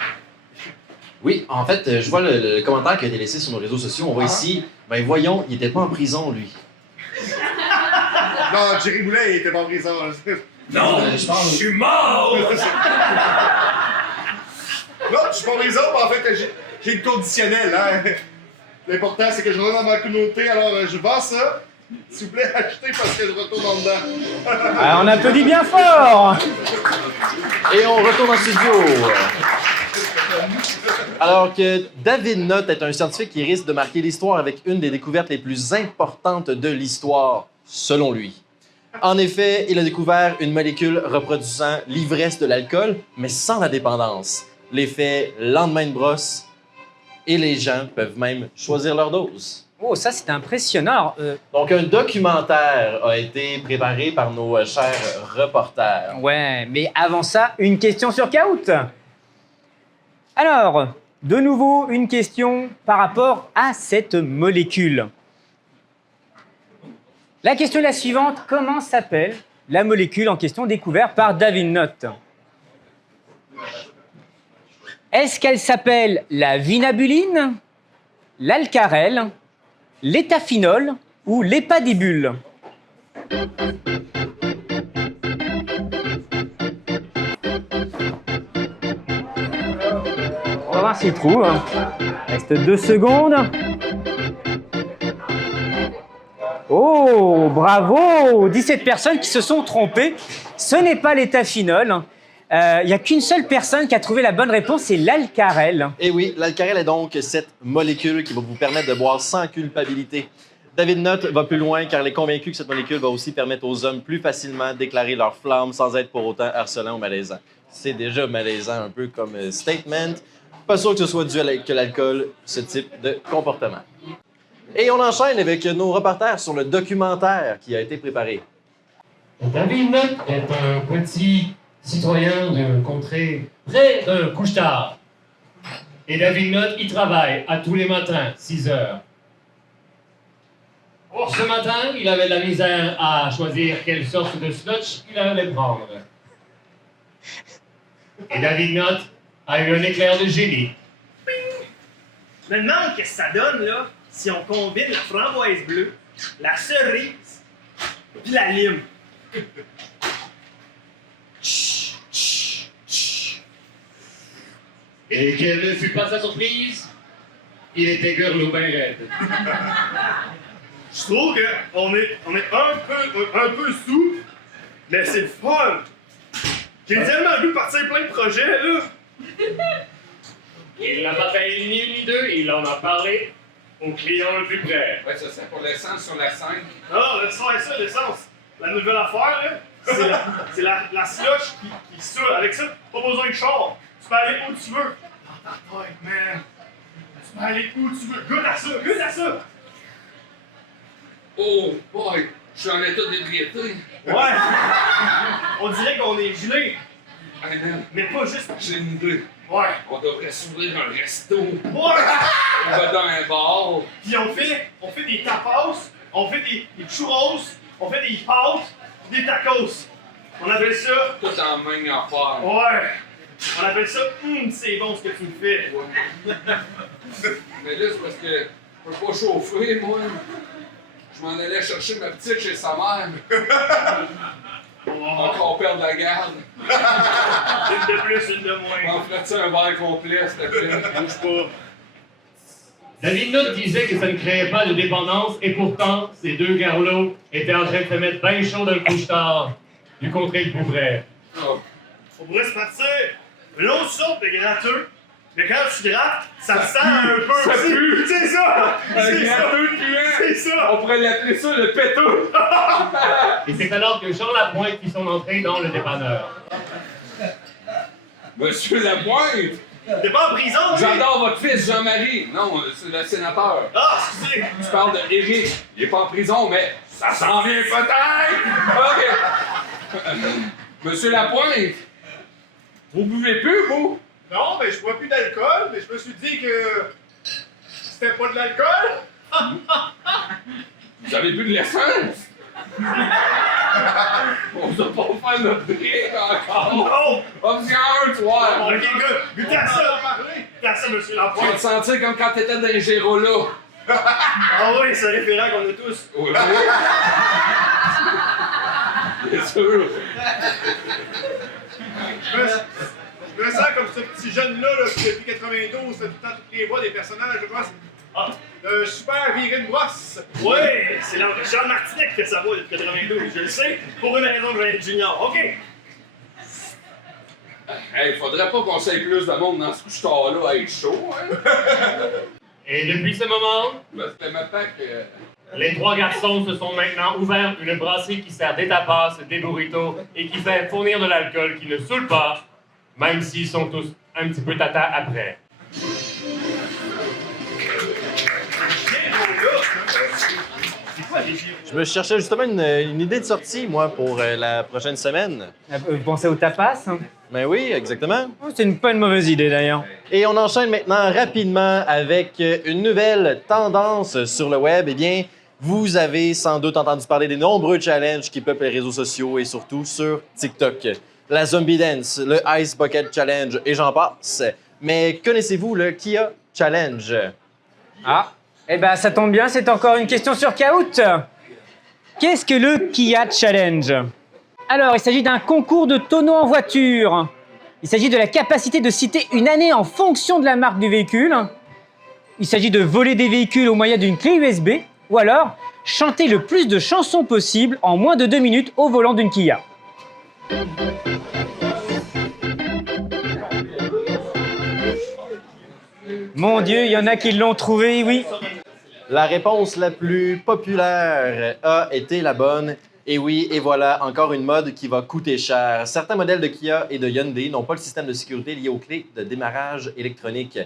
Oui, en fait, je vois le commentaire qui a été laissé sur nos réseaux sociaux. On voit ici, voyons, il était pas en prison, lui. Non, Jerry Boulet, il était pas en prison. Non, je suis mort! Non, je suis pas en prison, mais en fait, j'ai une conditionnelle, hein. L'important, c'est que je rentre dans ma communauté, alors je vends ça. S'il vous plaît, achetez parce que je retourne en dedans. On applaudit bien fort. Et on retourne en studio. Alors que David Nutt est un scientifique qui risque de marquer l'histoire avec une des découvertes les plus importantes de l'histoire, selon lui. En effet, il a découvert une molécule reproduisant l'ivresse de l'alcool, mais sans la dépendance. L'effet lendemain de brosse, et les gens peuvent même choisir leur dose. Oh, ça, c'est impressionnant. Donc, un documentaire a été préparé par nos chers reporters. Ouais, mais avant ça, une question sur Kahoot. Alors, de nouveau, une question par rapport à cette molécule. La question est la suivante. Comment s'appelle la molécule en question découverte par David Nutt? Est-ce qu'elle s'appelle la vinabuline, l'alcarèle, l'étaphinol ou l'épadibule? On va voir s'il trouve. Reste 2 secondes. Oh, bravo! 17 personnes qui se sont trompées. Ce n'est pas l'étaphinol. Il n'y a qu'une seule personne qui a trouvé la bonne réponse, c'est l'alcarèle. Et oui, l'alcarèle est donc cette molécule qui va vous permettre de boire sans culpabilité. David Nutt va plus loin car il est convaincu que cette molécule va aussi permettre aux hommes plus facilement d'éclairer leur flamme sans être pour autant harcelant ou malaisant. C'est déjà malaisant un peu comme statement. Pas sûr que ce soit dû à l'alcool, ce type de comportement. Et on enchaîne avec nos reporters sur le documentaire qui a été préparé. David Nutt est un petit citoyen d'une contrée près d'un couche-tard. Et David Nutt y travaille à tous les matins, 6 heures. Or, ce matin, il avait de la misère à choisir quelle sorte de slotch il allait prendre. Et David Nutt a eu un éclair de génie. Je me demande qu'est-ce que ça donne, là, si on combine la framboise bleue, la cerise, puis la lime. Et quelle ne fut pas sa surprise? Il était gurlot bien raide. Je trouve qu'on est un peu sous, mais c'est le fun. J'ai tellement vu partir plein de projets, là. Il n'a pas fait ni une ni deux, il en a parlé au client le plus près. Ouais, ça, c'est pour l'essence sur la 5. Ah, ça, l'essence. La nouvelle affaire, là, c'est la slush qui saoule. Avec ça, pas besoin de char. Tu peux aller où tu veux. Dans ta tête, man. Tu peux aller où tu veux. Goûte à ça. Oh boy, je suis en état d'ébriété. Ouais. On dirait qu'on est gelé. Hey man, Mais pas juste. j'ai une idée. Ouais. On devrait s'ouvrir un resto. Ouais. On va dans un bar. Puis on fait des tapas, on fait des churros, on fait des pâtes, des tacos. On appelle ça. Tout en même affaire. Ouais. On appelle ça. C'est bon ce que tu me fais. Ouais. Mais là, c'est parce que je peux pas chauffer, moi. Je m'en allais chercher ma petite chez sa mère. Encore perdre la garde. Une de plus, une de moins. On ferait-tu un verre complet, s'il te plaît? Bouge pas. David Nutt disait que ça ne créait pas de dépendance, et pourtant, ces deux garlots étaient en train de se mettre bien chaud dans le couche-tard du contrée de Bouvray. Oh. On pourrait se partir une autre sorte de gratteux, mais quand tu grattes, ça sent un peu. Ça pue. C'est ça! Un C'est ça! gratteux puant. C'est ça! On pourrait l'appeler ça le péteux. Et c'est alors que Jean Lapointe fit son entrée dans le dépanneur. Monsieur Lapointe! T'es pas en prison, lui? J'adore votre fils Jean-Marie. Non, c'est le sénateur. Ah, excusez! Tu parles de Éric. Il est pas en prison, mais ça s'en vient peut-être. OK. Monsieur Lapointe, vous buvez plus, vous? Non, mais je bois plus d'alcool, mais je me suis dit que c'était pas de l'alcool. Vous avez plus de l'essence? On va pas faire notre drink encore. Non! On vient un soir. Ok, goûtez à ça! Goûtez à ça, monsieur Tu vas Lapointe! te sentir comme quand t'étais dans les Gérola. Ah oui, c'est un référent qu'on a tous. Oui, oui. Bien sûr. Je me sens comme ce petit jeune-là qui, depuis 92, fait tout le temps toutes les voix des personnages. Je pense. Ah, super viré de brosse. Oui, c'est Charles Martinet qui fait sa voix depuis 92. Je le sais, pour une raison que j'ignore. OK. Hey, faudrait pas qu'on s'aille plus de monde dans ce couche-tard-là à être chaud, hein? Et depuis ce moment, Parce que ma pack, les trois garçons se sont maintenant ouverts une brasserie qui sert des tapas, des burritos et qui fait fournir de l'alcool qui ne saoule pas, même s'ils sont tous un petit peu tata après. Je me cherchais justement une idée de sortie, moi, pour la prochaine semaine. Vous pensez au tapas? Hein? Ben oui, exactement. Oh, c'est pas une mauvaise idée, d'ailleurs. Et on enchaîne maintenant rapidement avec une nouvelle tendance sur le web. Eh bien, vous avez sans doute entendu parler des nombreux challenges qui peuplent les réseaux sociaux et surtout sur TikTok. La Zombie Dance, le Ice Bucket Challenge et j'en passe. Mais connaissez-vous le Kia Challenge? Ah, eh ben ça tombe bien, c'est encore une question sur Kahoot. Qu'est-ce que le Kia Challenge? Alors, il s'agit d'un concours de tonneaux en voiture. Il s'agit de la capacité de citer une année en fonction de la marque du véhicule. Il s'agit de voler des véhicules au moyen d'une clé USB. Ou alors, chanter le plus de chansons possible en moins de 2 minutes au volant d'une Kia. Mon Dieu, il y en a qui l'ont trouvé, oui. La réponse la plus populaire a été la bonne. Et oui, et voilà, encore une mode qui va coûter cher. Certains modèles de Kia et de Hyundai n'ont pas le système de sécurité lié aux clés de démarrage électronique.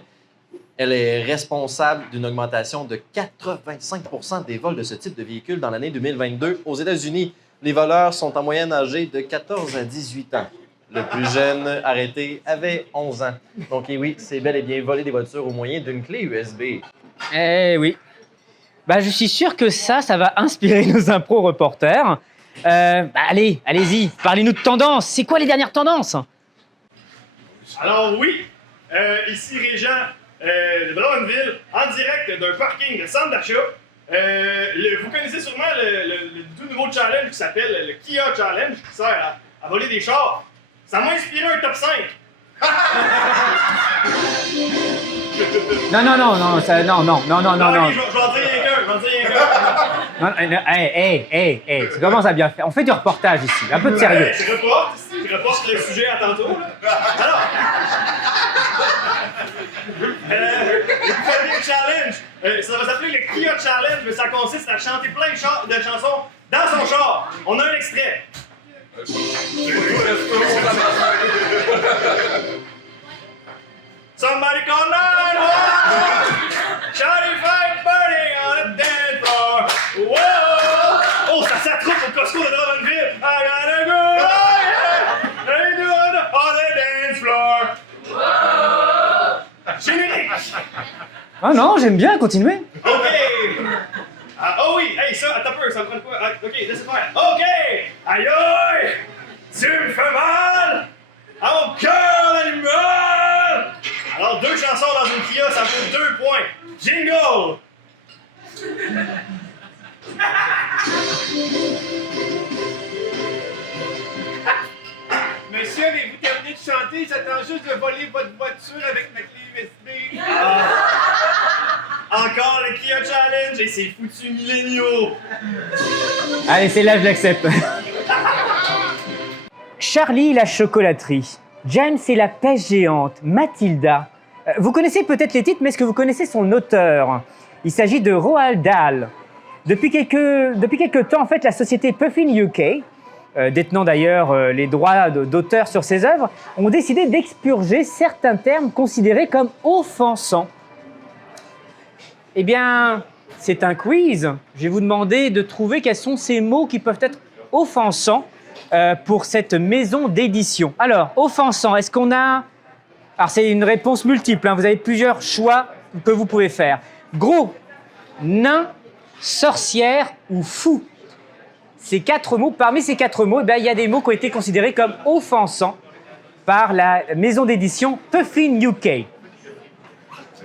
Elle est responsable d'une augmentation de 85 % des vols de ce type de véhicule dans l'année 2022 aux États-Unis. Les voleurs sont en moyenne âgés de 14 à 18 ans. Le plus jeune arrêté avait 11 ans. Donc et oui, c'est bel et bien voler des voitures au moyen d'une clé USB. Eh oui. Bah, je suis sûr que ça va inspirer nos impro-reporters. Allez, allez-y, parlez-nous de tendances. C'est quoi les dernières tendances? Alors oui, ici Régent de Drummondville, en direct d'un parking de centre d'achat. Vous connaissez sûrement le tout nouveau challenge qui s'appelle le Kia Challenge, qui sert à voler des chars. Ça m'a inspiré un top 5. Non, non, non, non, ça, non, non, non, non, non, non. Je vais en dire rien qu'un, Non, hey, ça commence à bien faire. On fait du reportage ici, un peu de sérieux. Je reporte le sujet à tantôt. Là. Alors, le premier challenge, ça va s'appeler le Kia Challenge, mais ça consiste à chanter plein de chansons dans son char. On a un extrait. Somebody call 911! Shawty fight burning on the dance floor! Whoa! Oh, ça s'attrape au Costco de Drummondville! I gotta go! Oh, yeah! They do it on the dance floor! Whoa! Générique! Ah non, j'aime bien, continuez. OK! Oh oui! Hey, ça, attends un peu, ça me prend quoi? Ah, OK, laisse faire. OK! Aïe aïe! Tu me fais mal! À mon cœur d'animal! Alors, 2 chansons dans une Kia, ça vaut 2 points. Jingle! Monsieur, avez-vous terminé de chanter? J'attends juste de voler votre voiture avec ma clé USB. Encore le Kia Challenge et c'est foutu milléniaux! Allez, c'est là, je l'accepte. Charlie la chocolaterie. James et la pêche géante. Mathilda. Vous connaissez peut-être les titres, mais est-ce que vous connaissez son auteur? Il s'agit de Roald Dahl. Depuis quelques temps, en fait, la société Puffin UK, détenant d'ailleurs les droits d'auteur sur ses œuvres, ont décidé d'expurger certains termes considérés comme offensants. Eh bien, c'est un quiz. Je vais vous demander de trouver quels sont ces mots qui peuvent être offensants pour cette maison d'édition. Alors, offensant, est-ce qu'on a... Alors, c'est une réponse multiple, hein. Vous avez plusieurs choix que vous pouvez faire. Gros, nain, sorcière ou fou. Ces 4 mots, parmi ces 4 mots, il y a des mots qui ont été considérés comme offensants par la maison d'édition Puffin UK.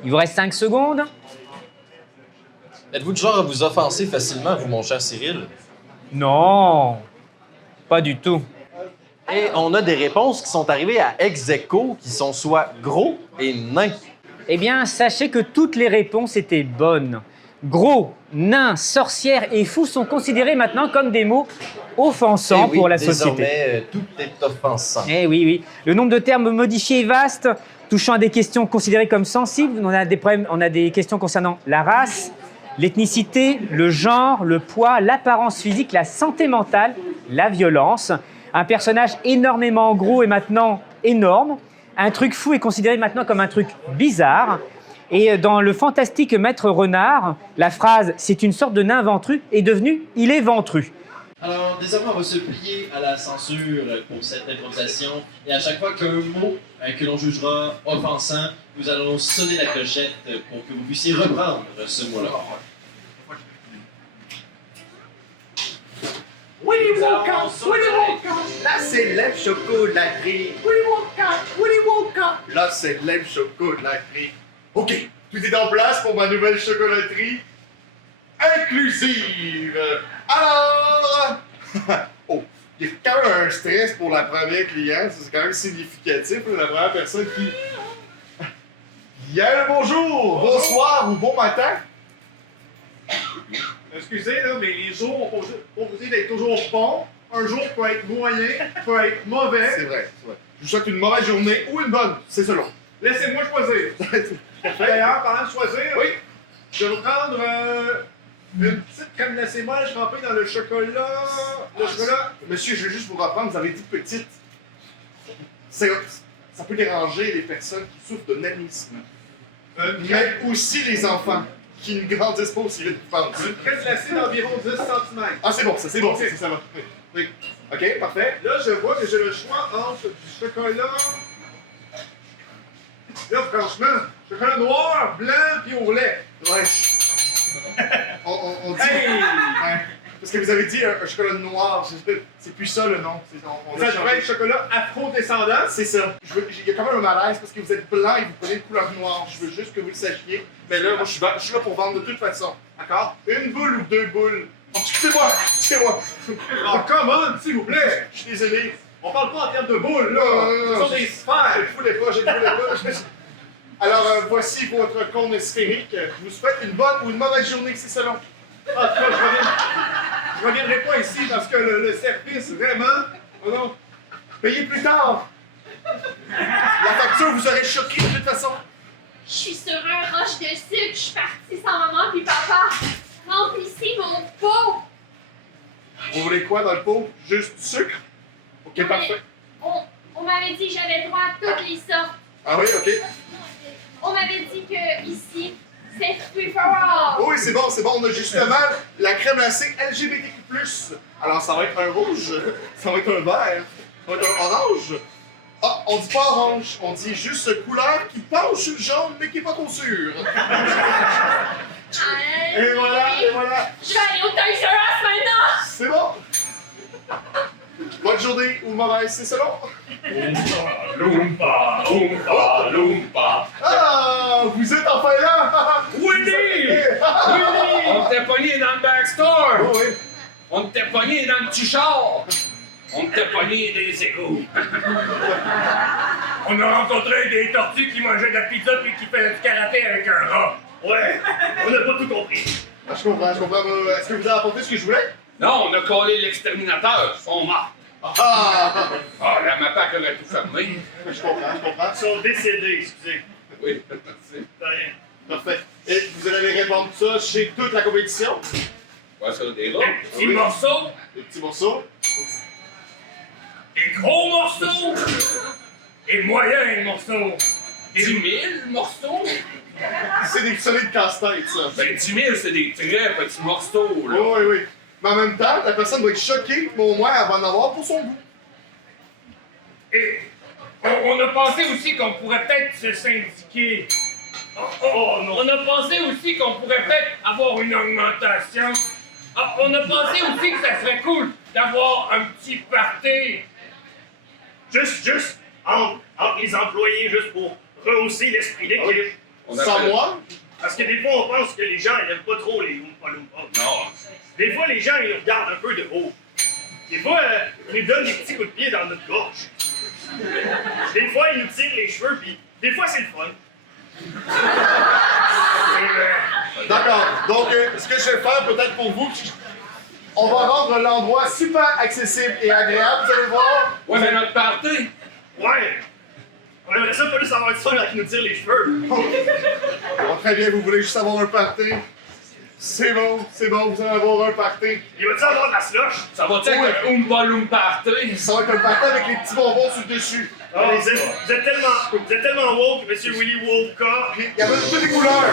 Il vous reste 5 secondes. Êtes-vous du genre à vous offenser facilement, vous, mon cher Cyril? Non. Pas du tout. Et on a des réponses qui sont arrivées à ex aequo, qui sont soit gros et nain. Eh bien, sachez que toutes les réponses étaient bonnes. Gros, nain, sorcière et fou sont considérés maintenant comme des mots offensants Eh oui, pour la société. désormais, tout est offensant. Eh oui, oui. Le nombre de termes modifiés est vaste, touchant à des questions considérées comme sensibles. On a des questions concernant la race, l'ethnicité, le genre, le poids, l'apparence physique, la santé mentale, la violence. Un personnage énormément gros est maintenant énorme. Un truc fou est considéré maintenant comme un truc bizarre. Et dans le fantastique Maître Renard, la phrase « c'est une sorte de nain ventru » est devenue « il est ventru ». Alors, désormais, on va se plier à la censure pour cette improvisation. Et à chaque fois qu'un mot que l'on jugera offensant, nous allons sonner la clochette pour que vous puissiez reprendre ce mot-là. Willy Wonka, Willy Wonka, La célèbre chocolaterie. Willy Wonka, Willy Wonka. La célèbre chocolaterie. OK, tout est en place pour ma nouvelle chocolaterie inclusive. Alors... oh, il y a quand même un stress pour la première cliente, c'est quand même significatif, la première personne qui... Bien le bonjour, bonsoir ou bon matin. Excusez, là, mais les jours ont posé d'être toujours bons. Un jour peut être moyen, peut être mauvais. C'est vrai, c'est vrai. Je vous souhaite une mauvaise journée ou une bonne, c'est selon. Laissez-moi choisir. D'ailleurs, parlant de choisir, Oui. je vais prendre une petite crème glacée molle trempée dans le chocolat. Le chocolat. Monsieur, je vais juste vous reprendre, vous avez dit petite. Ça peut déranger les personnes qui souffrent de nanisme. Mais aussi les enfants qui ne grandissent pas aussi vite que vous pensez. Une crème glacée d'environ 10 cm. Ah, c'est bon, ça, c'est bon, Ok. ça va. Oui. Oui. OK, parfait. Là, je vois que j'ai le choix entre du chocolat. Là, franchement, chocolat noir, blanc puis au lait. Ouais. On dit... Hey! Ouais. Parce que vous avez dit un chocolat noir, c'est plus ça le nom. Ça devrait être chocolat afro-descendant. C'est ça. Il y a quand même un malaise parce que vous êtes blanc et vous prenez une couleur noire. Je veux juste que vous le sachiez. Mais là, moi, je suis là pour vendre de toute façon. D'accord? Une boule ou deux boules. Oh, excusez-moi. Oh, come on, s'il vous plaît. Je suis désolé. On parle pas en termes de boules, là. Non, Ce sont des sphères. Je ne voulais pas. Alors, voici votre cône sphérique. Je vous souhaite une bonne ou une mauvaise journée, c'est selon. En tout cas, je reviendrai pas ici parce que le service, vraiment. Oh non. Payez plus tard. La facture vous aurait choqué de toute façon. Je suis sur un roche de sucre, je suis partie sans maman puis papa. Remplissez mon pot. Vous voulez quoi dans le pot? Juste du sucre? OK, Non, mais parfait. On m'avait dit que j'avais le droit à toutes les sortes. Ah oui, OK. On m'avait dit que ici, c'est free for all. Oui, c'est bon. On a justement la crème glacée LGBTQ+. Alors, ça va être un rouge, ça va être un vert, ça va être un orange. Ah, on dit pas orange, on dit juste couleur qui penche sur le jaune, mais qui est pas trop sûre. Et voilà. Je vais aller au Toys R Us maintenant. C'est bon. Bonne journée ou mauvaise, c'est selon. Loompa, Loompa, Loompa. Ah, vous êtes enfin là. Willy! On t'était pogné dans le backstore! Oh, oui. On t'était pogné dans le petit char! On t'était pogné des égouts! On a rencontré des tortues qui mangeaient de la pizza puis qui faisaient du karaté avec un rat! Ouais, on n'a pas tout compris. Ah, je comprends. Est-ce que vous avez apporté ce que je voulais? Non, on a collé l'exterminateur, ils sont morts! Ah, Ah, la MAPAC aurait tout fermé! je comprends. Ils sont décédés, excusez. Oui, merci. De rien. Parfait. Et vous allez répondre ça chez toute la compétition? Ouais, ça, des rats. Petits morceaux, Des petits morceaux. des gros morceaux, et moyens morceaux. 10 000 morceaux? C'est des solides casse-têtes, ça. Ben, 10 000, c'est des très petits morceaux, là. Oui. Mais en même temps, la personne doit être choquée, mais au moins, elle va en avoir pour son goût. Et on a pensé aussi qu'on pourrait peut-être se syndiquer. Oh non. On a pensé aussi qu'on pourrait peut-être avoir une augmentation. Ah, on a pensé aussi que ça serait cool d'avoir un petit party. Juste entre les employés, juste pour rehausser l'esprit d'équipe. On Sans appelle- moi? Parce que des fois, on pense que les gens n'aiment pas trop les Loompa Loompa. Non. Des fois, les gens, ils regardent un peu de haut. Des fois, il nous donne des petits coups de pied dans notre gorge. Des fois, il nous tire les cheveux, puis des fois, c'est le fun. D'accord. Donc, ce que je vais faire peut-être pour vous, on va rendre l'endroit super accessible et agréable, vous allez voir. Ouais, mais notre party! Ouais! On aimerait ça pas juste avoir du fun quand il nous tire les cheveux. Bon, très bien, vous voulez juste avoir un party. C'est bon, vous allez avoir un party. Il va-tu avoir de la slush? Ça va-tu être un Oompa Loompa party? Ça va être un party avec les petits bonbons sur le dessus. Ah, vous êtes tellement woke, monsieur Willy Wonka. Il y a même toutes les couleurs.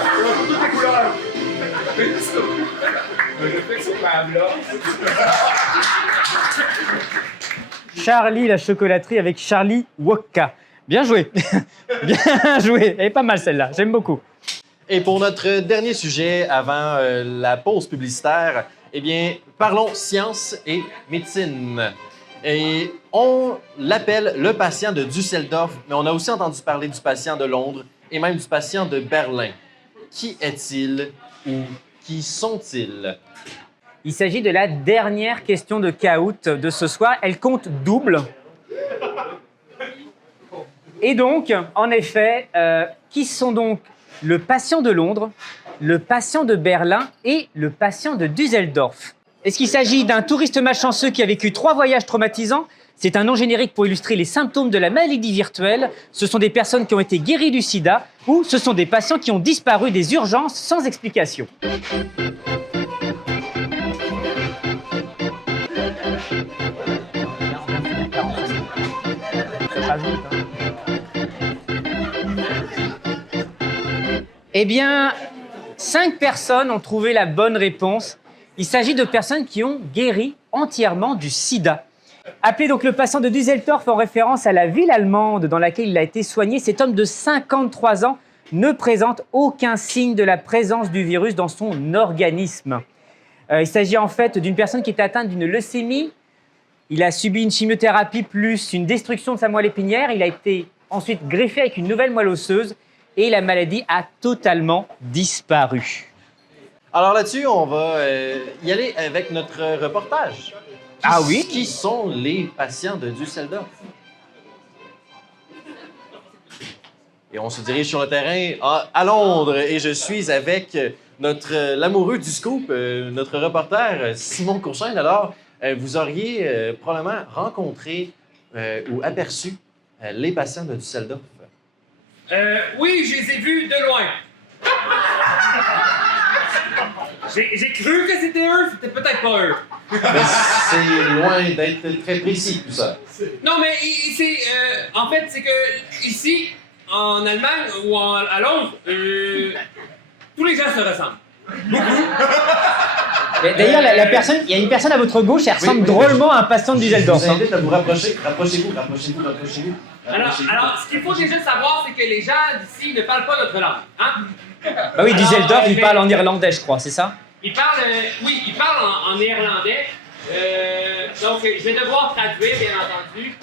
Charlie la chocolaterie avec Charlie Wokka. Bien joué. Bien joué. Elle est pas mal celle-là. J'aime beaucoup. Et pour notre dernier sujet avant la pause publicitaire, eh bien, parlons science et médecine. Et on l'appelle le patient de Düsseldorf, mais on a aussi entendu parler du patient de Londres et même du patient de Berlin. Qui est-il ou qui sont-ils? Il s'agit de la dernière question de Kahoot de ce soir. Elle compte double. Et donc, en effet, qui sont donc le patient de Londres, le patient de Berlin et le patient de Düsseldorf? Est-ce qu'il s'agit d'un touriste malchanceux qui a vécu 3 voyages traumatisants? C'est un nom générique pour illustrer les symptômes de la maladie virtuelle. Ce sont des personnes qui ont été guéries du sida ou ce sont des patients qui ont disparu des urgences sans explication. Eh bien, 5 personnes ont trouvé la bonne réponse. Il s'agit de personnes qui ont guéri entièrement du sida. Appelé donc le patient de Düsseldorf en référence à la ville allemande dans laquelle il a été soigné, cet homme de 53 ans ne présente aucun signe de la présence du virus dans son organisme. Il s'agit en fait d'une personne qui est atteinte d'une leucémie. Il a subi une chimiothérapie plus une destruction de sa moelle épinière. Il a été ensuite greffé avec une nouvelle moelle osseuse et la maladie a totalement disparu. Alors là-dessus, on va y aller avec notre reportage. Ah oui? Qui sont les patients de Düsseldorf? Et on se dirige sur le terrain à Londres et je suis avec l'amoureux du scoop, notre reporter Simon Courchaine. Alors, vous auriez probablement rencontré ou aperçu les patients de Düsseldorf. Oui, je les ai vus de loin. J'ai cru que c'était eux, c'était peut-être pas eux. Mais c'est loin d'être très précis, tout ça. Non, mais en fait, c'est que ici, en Allemagne ou à Londres, tous les gens se ressemblent. D'ailleurs, il y a une personne à votre gauche, elle ressemble drôlement à un patient de Düsseldorf. Je vous invite à vous rapprocher. Rapprochez-vous. Alors, ce qu'il faut déjà savoir, c'est que les gens d'ici ne parlent pas notre langue. Hein? Bah oui, Düsseldorf, il parle en irlandais, je crois, c'est ça? Ils parlent, ils parlent en néerlandais. Donc, je vais devoir traduire, bien entendu.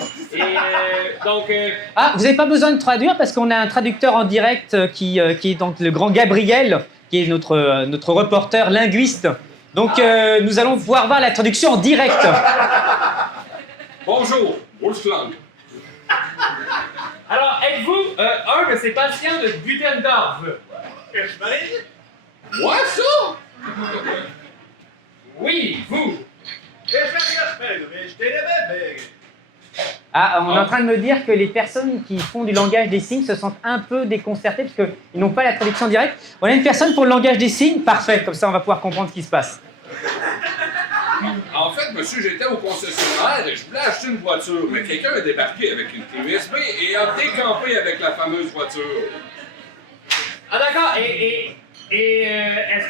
Ah, vous n'avez pas besoin de traduire parce qu'on a un traducteur en direct qui est donc le grand Gabriel, qui est notre reporter linguiste. Donc, nous allons pouvoir voir la traduction en direct. Bonjour, Wolfgang. Alors, êtes-vous un de ces patients de Düsseldorf? Moi, ça? Oui, vous. Ah, on est en train de me dire que les personnes qui font du langage des signes se sentent un peu déconcertées parce qu'ils n'ont pas la traduction directe. On a une personne pour le langage des signes? Parfait, comme ça on va pouvoir comprendre ce qui se passe. En fait, monsieur, j'étais au concessionnaire et je voulais acheter une voiture, mais quelqu'un a débarqué avec une clé USB et a décampé avec la fameuse voiture. Ah d'accord, et est-ce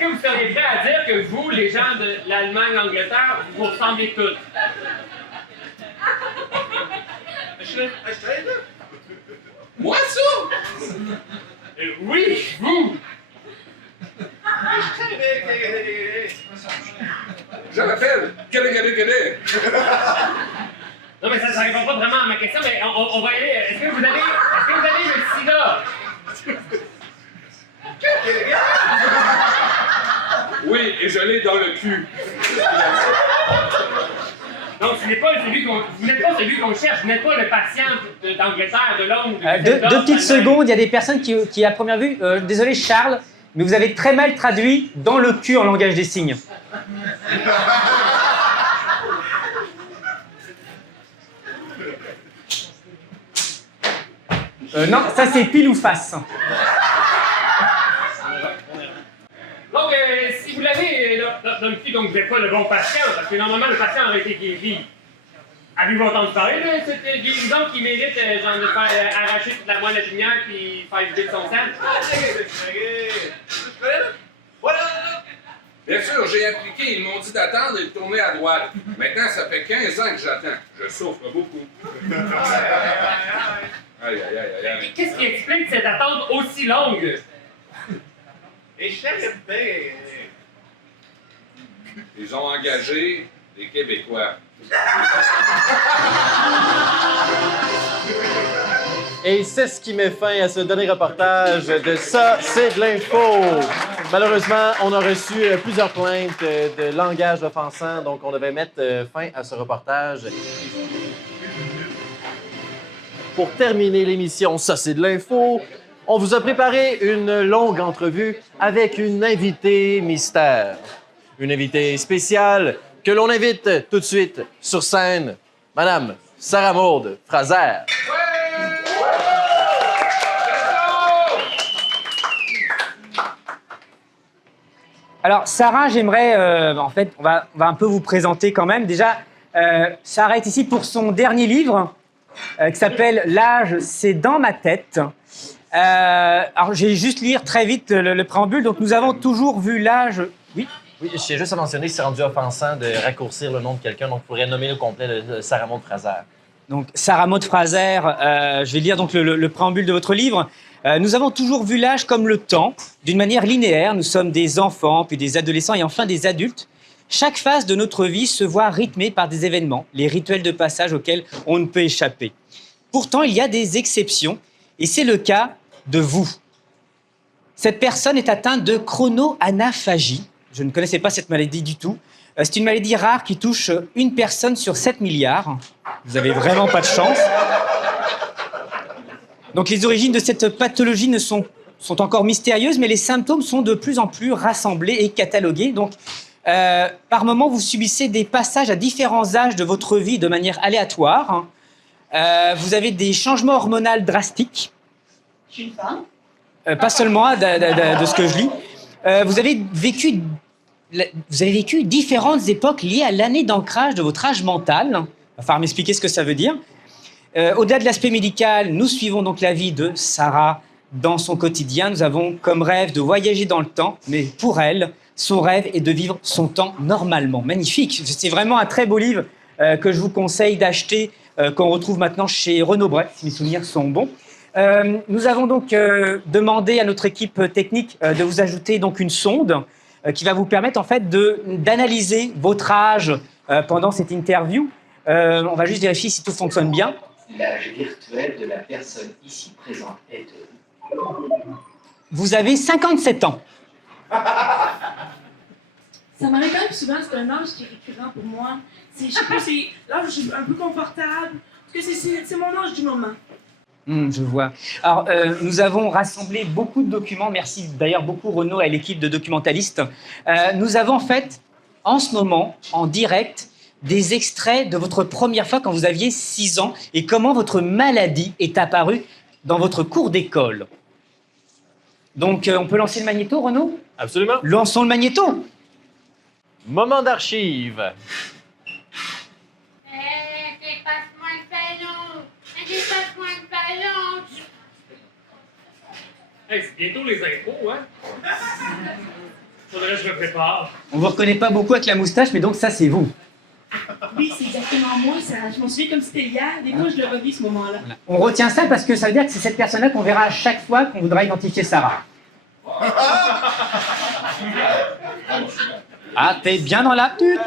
que vous seriez prêt à dire que vous, les gens de l'Allemagne, l'Angleterre, vous ressemblez tous? Moi, ça? Oui, vous! Je rappelle, gade. Non mais ça répond pas vraiment à ma question, mais on va y aller. Est-ce que vous avez le sida? Oui, et je l'ai dans le cul. n'êtes pas celui qu'on cherche, vous n'êtes pas le patient d'Angleterre, de Londres. Deux petites secondes, il y a des personnes qui à première vue, désolé Charles, mais vous avez très mal traduit dans le cul en langage des signes. Non, ça c'est pile ou face. Donc, si vous l'avez dans le cul, donc vous n'êtes pas le bon patient, parce que normalement le patient aurait été guéri. Avez-vous entendu parler de cette guérison qui mérite genre de faire arracher toute la moelle épinière puis faire vider son sang? Bien sûr, j'ai appliqué. Ils m'ont dit d'attendre et de tourner à droite. Maintenant, ça fait 15 ans que j'attends. Je souffre beaucoup. Aïe, aïe, aïe, aïe. Qu'est-ce qui explique cette attente aussi longue? Ils ont engagé des Québécois. Et c'est ce qui met fin à ce dernier reportage de Ça, c'est de l'info. Malheureusement, on a reçu plusieurs plaintes de langage offensant, donc on devait mettre fin à ce reportage. Pour terminer l'émission Ça, c'est de l'info, on vous a préparé une longue entrevue avec une invitée mystère. Une invitée spéciale que l'on invite tout de suite sur scène, Madame Sarah Maud Fraser. Alors, Sarah, j'aimerais, en fait, on va un peu vous présenter quand même. Déjà, Sarah est ici pour son dernier livre qui s'appelle « L'âge, c'est dans ma tête ». Alors, je vais juste lire très vite le préambule. Donc, nous avons toujours vu l'âge... Oui. Oui, je tiens juste à mentionner que c'est rendu offensant de raccourcir le nom de quelqu'un, donc il faudrait nommer le complet de Sarah Maud Fraser. Donc, Sarah Maud Fraser, je vais lire donc le préambule de votre livre. Nous avons toujours vu l'âge comme le temps, d'une manière linéaire. Nous sommes des enfants, puis des adolescents et enfin des adultes. Chaque phase de notre vie se voit rythmée par des événements, les rituels de passage auxquels on ne peut échapper. Pourtant, il y a des exceptions, et c'est le cas de vous. Cette personne est atteinte de chronoanaphagie. Je ne connaissais pas cette maladie du tout. C'est une maladie rare qui touche une personne sur 7 milliards. Vous n'avez vraiment pas de chance. Donc les origines de cette pathologie sont encore mystérieuses, mais les symptômes sont de plus en plus rassemblés et catalogués. Donc, par moment, vous subissez des passages à différents âges de votre vie de manière aléatoire. Vous avez des changements hormonaux drastiques. Je suis une femme. Pas seulement de ce que je lis. Vous avez vécu différentes époques liées à l'année d'ancrage de votre âge mental. Il va falloir m'expliquer ce que ça veut dire. Au-delà de l'aspect médical, nous suivons donc la vie de Sarah dans son quotidien. Nous avons comme rêve de voyager dans le temps, mais pour elle, son rêve est de vivre son temps normalement. Magnifique. C'est vraiment un très beau livre que je vous conseille d'acheter, qu'on retrouve maintenant chez Renaud Brett, si mes souvenirs sont bons. Nous avons donc demandé à notre équipe technique de vous ajouter donc une sonde qui va vous permettre en fait d'analyser votre âge pendant cette interview. On va juste vérifier si tout fonctionne bien. L'âge virtuel de la personne ici présente est de... Vous avez 57 ans. Ça m'arrive quand même souvent, c'est un âge qui est récurrent pour moi. Je sais pas, c'est l'âge où je suis un peu confortable. Parce que c'est mon âge du moment. Je vois. Alors, nous avons rassemblé beaucoup de documents. Merci d'ailleurs beaucoup Renaud et l'équipe de documentalistes. Nous avons en fait, en ce moment, en direct, des extraits de votre première fois quand vous aviez 6 ans et comment votre maladie est apparue dans votre cours d'école. Donc, on peut lancer le magnéto, Renaud ? Absolument. Lançons le magnéto. Moment d'archive. Dépasse-moi le ballon! Dépasse-moi le ballon! Hey, c'est bientôt les impôts, hein? Faudrait que je me prépare. On vous reconnaît pas beaucoup avec la moustache, mais donc ça, c'est vous. Oui, c'est exactement moi. Je m'en souviens comme si c'était hier. Des fois, je le revis ce moment-là. Voilà. On retient ça parce que ça veut dire que c'est cette personne-là qu'on verra à chaque fois qu'on voudra identifier Sarah. Ah, t'es bien dans la pute.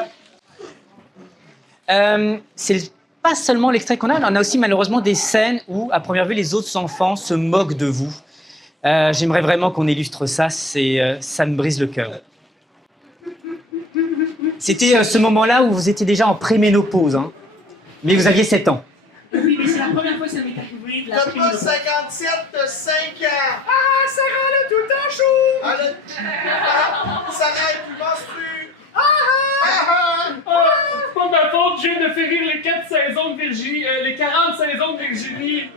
C'est pas seulement l'extrait qu'on a, on a aussi malheureusement des scènes où, à première vue, les autres enfants se moquent de vous. J'aimerais vraiment qu'on illustre ça, ça me brise le cœur. C'était ce moment-là où vous étiez déjà en préménopause. Hein. Mais vous aviez 7 ans. Oui, mais c'est la première fois que ça m'est arrivé. De la T'as prime pas de- 57, t'as 5 ans! Ah, Sarah, elle a tout le temps chaud! Sarah est plus menstrue! C'est pas ma faute, je viens de faire rire les 4 saisons de Virginie, les 40 saisons de Virginie.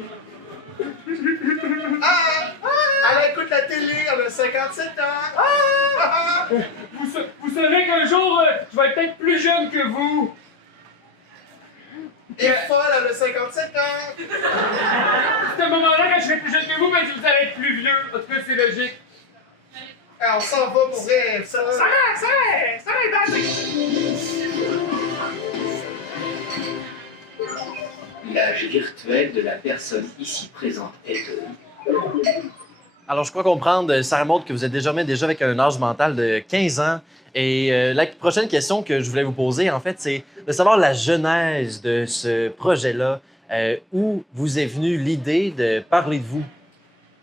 Elle écoute la télé, elle a 57 ans! Vous savez qu'un jour, je vais être peut-être plus jeune que vous. Elle est folle, elle a 57 ans! C'est à un moment-là, quand je serai plus jeune que vous, ben, vous allez être plus vieux. En tout cas, c'est logique. On s'en va pour vrai! Ça est dans L'âge virtuel de la personne ici présente est de... Alors, je crois comprendre, Sarah montre que vous êtes déjà avec un âge mental de 15 ans. Et la prochaine question que je voulais vous poser, en fait, c'est de savoir la genèse de ce projet-là. Où vous est venue l'idée de parler de vous?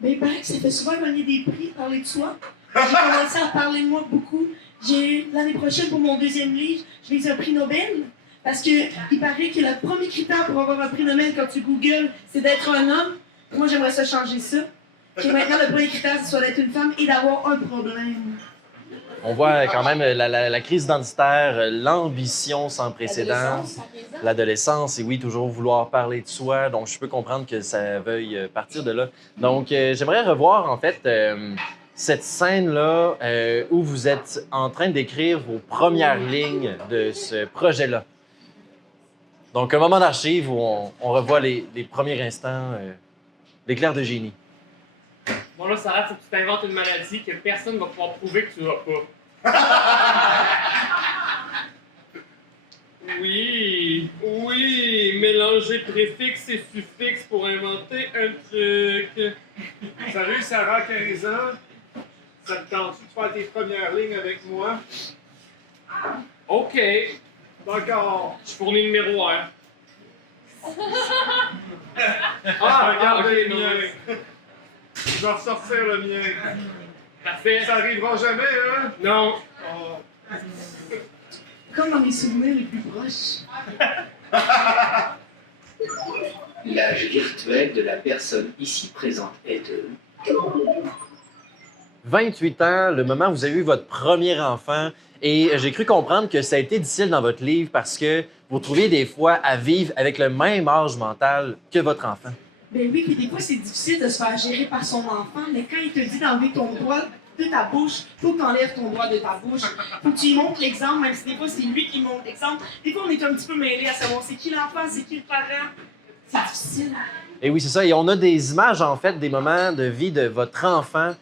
Mais il paraît que ça fait souvent gagner des prix, parler de soi. J'ai commencé à parler de moi beaucoup. L'année prochaine, pour mon 2e livre, je vais un prix Nobel. Parce que il paraît que le premier critère pour avoir un prix Nobel quand tu googles, c'est d'être un homme. Moi, j'aimerais ça changer ça. Que maintenant, le premier critère, ce soit d'être une femme et d'avoir un problème. On voit quand même la crise identitaire, l'ambition sans précédent, l'adolescence, et oui, toujours vouloir parler de soi. Donc, je peux comprendre que ça veuille partir de là. Donc, j'aimerais revoir, en fait, cette scène-là où vous êtes en train d'écrire vos premières lignes de ce projet-là. Donc, un moment d'archive où on revoit les premiers instants d'éclair de génie. Bon là, Sarah, faut que tu t'inventes une maladie que personne va pouvoir prouver que tu n'as pas. Oui, mélanger préfixe et suffixe pour inventer un truc. Salut Sarah, 15 ans. Ça te tente-tu de faire tes premières lignes avec moi? OK. D'accord. Je fournis le miroir. Regarde ok, le non. mien. Je vais ressortir le mien. Parfait. Ça arrivera jamais, hein? Non. Oh. Comme dans mes souvenirs les plus proches. L'âge virtuel de la personne ici présente est de... 28 ans, le moment où vous avez eu votre premier enfant, et j'ai cru comprendre que ça a été difficile dans votre livre parce que vous trouviez des fois à vivre avec le même âge mental que votre enfant. Ben oui, puis des fois, c'est difficile de se faire gérer par son enfant, mais quand il te dit d'enlever ton doigt de ta bouche, faut que tu enlèves ton doigt de ta bouche. Faut que tu lui montres l'exemple, même si des fois, c'est lui qui montre l'exemple. Des fois, on est un petit peu mêlés à savoir c'est qui l'enfant, c'est qui le parent. C'est difficile. Et oui, c'est ça. Et on a des images, en fait, des moments de vie de votre enfant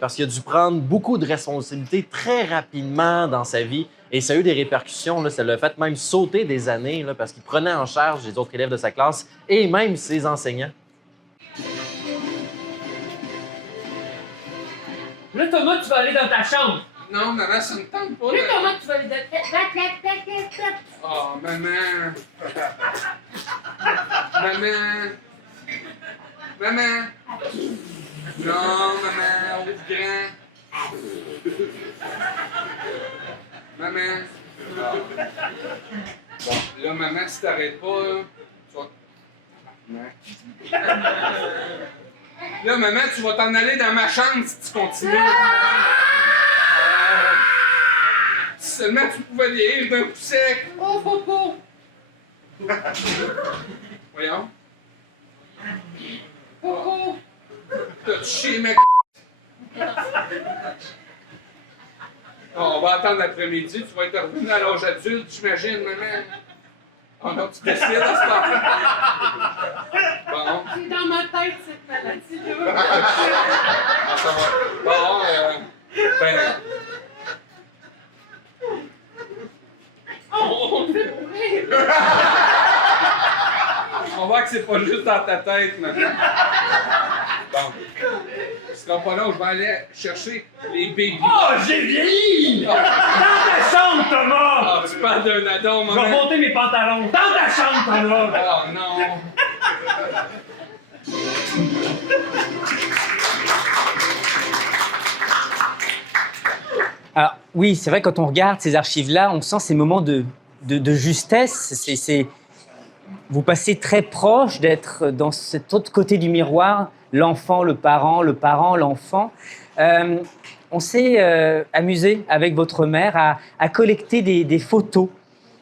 parce qu'il a dû prendre beaucoup de responsabilités très rapidement dans sa vie. Et ça a eu des répercussions. Là, ça l'a fait même sauter des années là, parce qu'il prenait en charge les autres élèves de sa classe et même ses enseignants. Là, Thomas, tu vas aller dans ta chambre. Non, maman, ça me tente pas. Là, là. Thomas, tu vas aller dans... Oh, maman. Maman. Maman. Non, maman, ouvre grand. Maman. Bon, là, maman, si t'arrêtes pas, là, tu vas... Là, maman, tu vas t'en aller dans ma chambre si tu continues. Si seulement tu pouvais vieillir d'un coup sec. Oh, popo! Voyons. Popo! T'as chié ma on va attendre l'après-midi, tu vas être revenu à l'âge adulte, j'imagine, maman. Oh non, tu décides à ce temps. Bon. C'est dans ma tête, cette maladie-là. Ah, ça va. Bon, ben. On fait pour rire. On voit que c'est pas juste dans ta tête, maman. Bon. Ce sera pas long, je vais aller chercher les babies. Oh, j'ai vieilli! Dans ta chambre, Thomas! Ah, tu parles d'un ado, Je vais maman. monter mes pantalons. Dans ta chambre, Thomas! Oh non! Alors, oui, c'est vrai, quand on regarde ces archives-là, on sent ces moments de justesse. vous passez très proche d'être dans cet autre côté du miroir, l'enfant, le parent, l'enfant. On s'est amusé avec votre mère à collecter des photos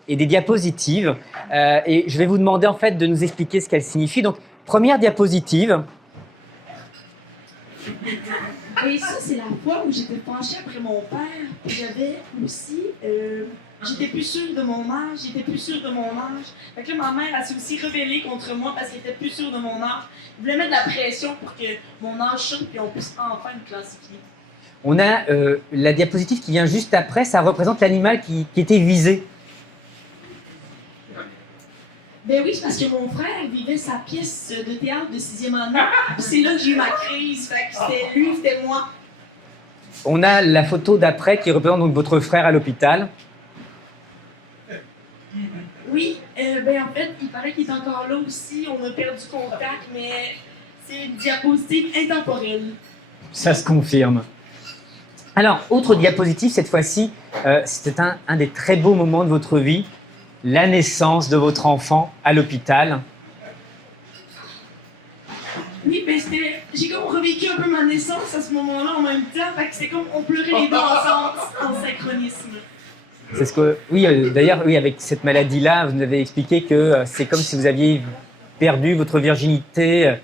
et des diapositives. Et je vais vous demander en fait de nous expliquer ce qu'elles signifient. Donc, première diapositive. Et ça, c'est la fois où j'étais penchée après mon père. J'avais aussi... j'étais plus sûre de mon âge, Fait que là, ma mère, elle s'est aussi rebellée contre moi parce qu'elle était plus sûre de mon âge. Elle voulait mettre de la pression pour que mon âge sorte puis on puisse enfin me classifier. On a la diapositive qui vient juste après. Ça représente l'animal qui était visé. Ben oui, c'est parce que mon frère vivait sa pièce de théâtre de 6e année. Puis c'est là que j'ai eu ma crise. Fait que c'était lui, c'était moi. On a la photo d'après qui représente donc votre frère à l'hôpital. Oui, ben en fait, il paraît qu'il est encore là aussi. On a perdu contact, mais c'est une diapositive intemporelle. Ça se confirme. Alors, autre diapositive, cette fois-ci, c'était un des très beaux moments de votre vie, la naissance de votre enfant à l'hôpital. Oui, ben j'ai comme revécu un peu ma naissance à ce moment-là en même temps. Fait que c'est comme on pleurait les deux ensemble en synchronisme. C'est ce que, oui, d'ailleurs, oui, avec cette maladie-là, vous nous avez expliqué que c'est comme si vous aviez perdu votre virginité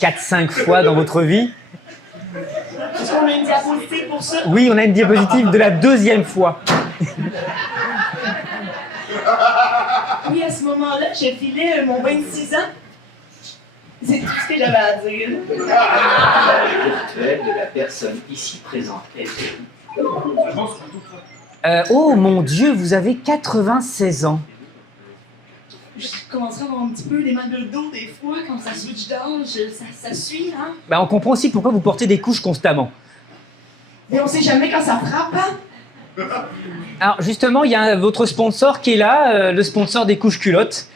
4-5 fois dans votre vie. Est-ce qu'on a une diapositive pour ça? Oui, on a une diapositive de la 2e fois. Oui, à ce moment-là, je filais mon 26 ans. C'est tout ce que j'avais à dire. L'âge virtuel de la personne ici présente est de... Oh mon Dieu, vous avez 96 ans. Je commencerai à avoir un petit peu des mal de dos des fois quand ça switch d'âge. Ça suit, hein? Ben, on comprend aussi pourquoi vous portez des couches constamment. Mais on sait jamais quand ça frappe, hein? Alors justement, il y a votre sponsor qui est là, le sponsor des couches culottes.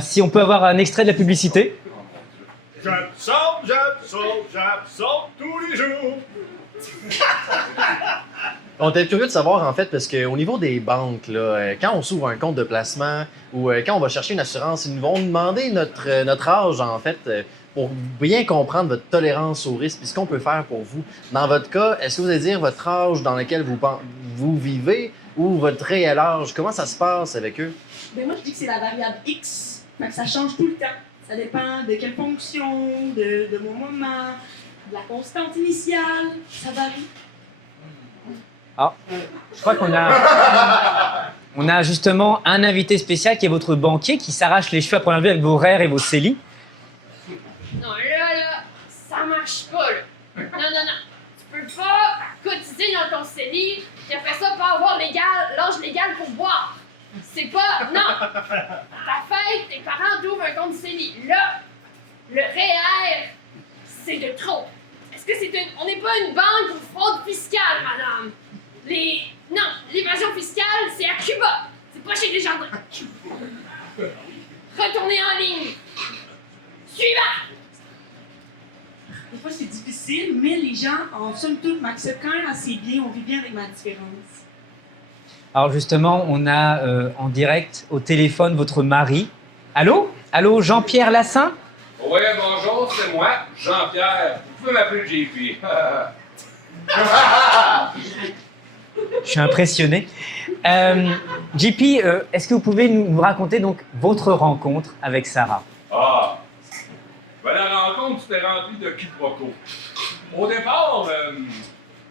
Si on peut avoir un extrait de la publicité. J'absorbe tous les jours. On était curieux de savoir, en fait, parce qu'au niveau des banques, là, quand on s'ouvre un compte de placement ou quand on va chercher une assurance, ils nous vont demander notre âge, en fait, pour bien comprendre votre tolérance au risque et ce qu'on peut faire pour vous. Dans votre cas, est-ce que vous allez dire votre âge dans lequel vous vivez ou votre réel âge? Comment ça se passe avec eux? Ben moi, je dis que c'est la variable X. Fait que ça change tout le temps. Ça dépend de quelle fonction, de mon moment, de la constante initiale. Ça varie. Ah, je crois qu'on a justement un invité spécial qui est votre banquier qui s'arrache les cheveux après l'enlever avec vos REER et vos CELI. Non, là, ça marche pas, là. Non. Tu peux pas cotiser dans ton CELI et après ça, pas avoir l'âge légal pour boire. C'est pas... Non! Ta fête, tes parents t'ouvrent un compte CELI. Là, le REER, c'est de trop. Est-ce que c'est une... On n'est pas une banque pour fraude fiscale, madame. Non, l'évasion fiscale, c'est à Cuba. C'est pas chez Desjardins. Retournez en ligne. Suivant! Des fois, c'est difficile, mais les gens, en somme toute, m'acceptent quand même assez bien. On vit bien avec ma différence. Alors justement, on a en direct au téléphone votre mari. Allô? Allô, Jean-Pierre Lassin? Oui, bonjour, c'est moi, Jean-Pierre. Vous pouvez m'appeler JP. Je suis impressionné. JP, est-ce que vous pouvez nous raconter donc votre rencontre avec Sarah? Ah! Ben, la rencontre s'était remplie de quiproquos. Au départ,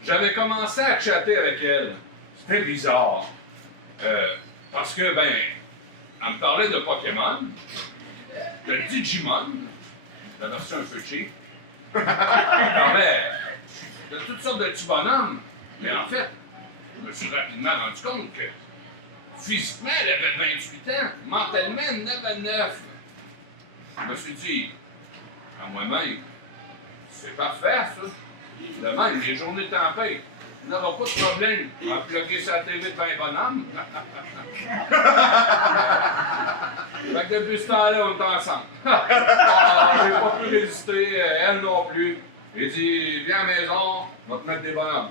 j'avais commencé à chatter avec elle. C'était bizarre. Parce que, ben, elle me parlait de Pokémon, de Digimon, la version un peu cheap. Elle parlait de toutes sortes de petits bonhommes. Mais en fait, je me suis rapidement rendu compte que physiquement, elle avait 28 ans, mentalement, elle en avait 9. Je me suis dit, à moi-même, c'est parfait, ça. De même, les journées de tempête, on n'aura pas de problème à plugger sa TV de 20 bonhommes. Fait que depuis ce temps-là, on est ensemble. J'ai pas pu résister, elle non plus. J'ai dit, viens à la maison, on va te mettre des bonhommes.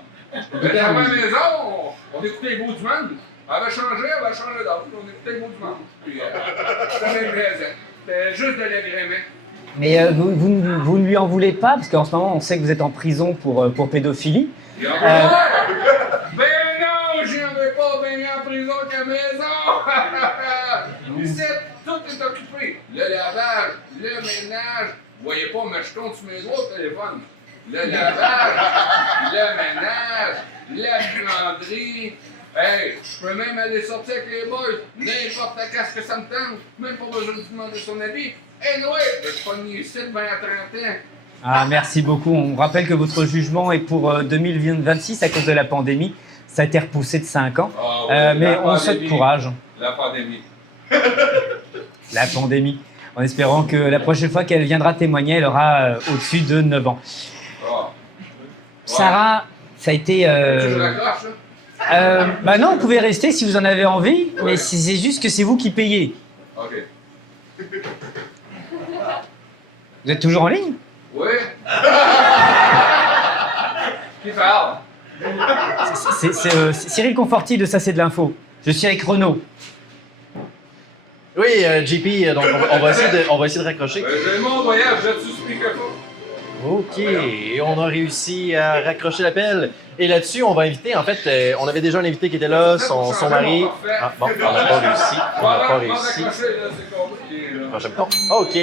Mais à la maison, on écoutait les beaux du monde. Elle va changer d'âge. On écoutait le mot dimanche. Puis, c'était même présent. C'était juste de l'agrément. Mais vous ne lui en voulez pas, parce qu'en ce moment, on sait que vous êtes en prison pour pédophilie. Ben non, je n'en vais pas baigner en prison qu'à la maison! Ici, tout est occupé. Le lavage, le ménage. Vous voyez pas, mais je compte sur mes doigts au téléphone. Le lavage, le ménage, la buanderie. Hey, je peux même aller sortir avec les boys, n'importe qu'est-ce que ça me tente. Même pas besoin de demander son avis. Et ouais, je suis pas venu ici de 20 à 30 ans. Ah, merci beaucoup. On rappelle que votre jugement est pour 2026 à cause de la pandémie. Ça a été repoussé de 5 ans. Ah oui, mais on souhaite courage. La pandémie. La pandémie. En espérant que la prochaine fois qu'elle viendra témoigner, elle aura au-dessus de 9 ans. Oh. Sarah, ça a été... Je raccroche, là? Bah non, vous pouvez rester si vous en avez envie, mais c'est juste que c'est vous qui payez. OK. Vous êtes toujours en ligne? Oui. Qui parle? C'est Cyril Conforti de Ça c'est de l'info. Je suis avec Renaud. Oui, JP, donc on va essayer de raccrocher. J'ai mon voyage, je suis speakerphone. OK, et on a réussi à raccrocher l'appel. Et là-dessus, on va inviter, en fait, on avait déjà un invité qui était là, son mari. Ah, bon, on n'a pas réussi. On n'a pas réussi. Prochain bouton. OK,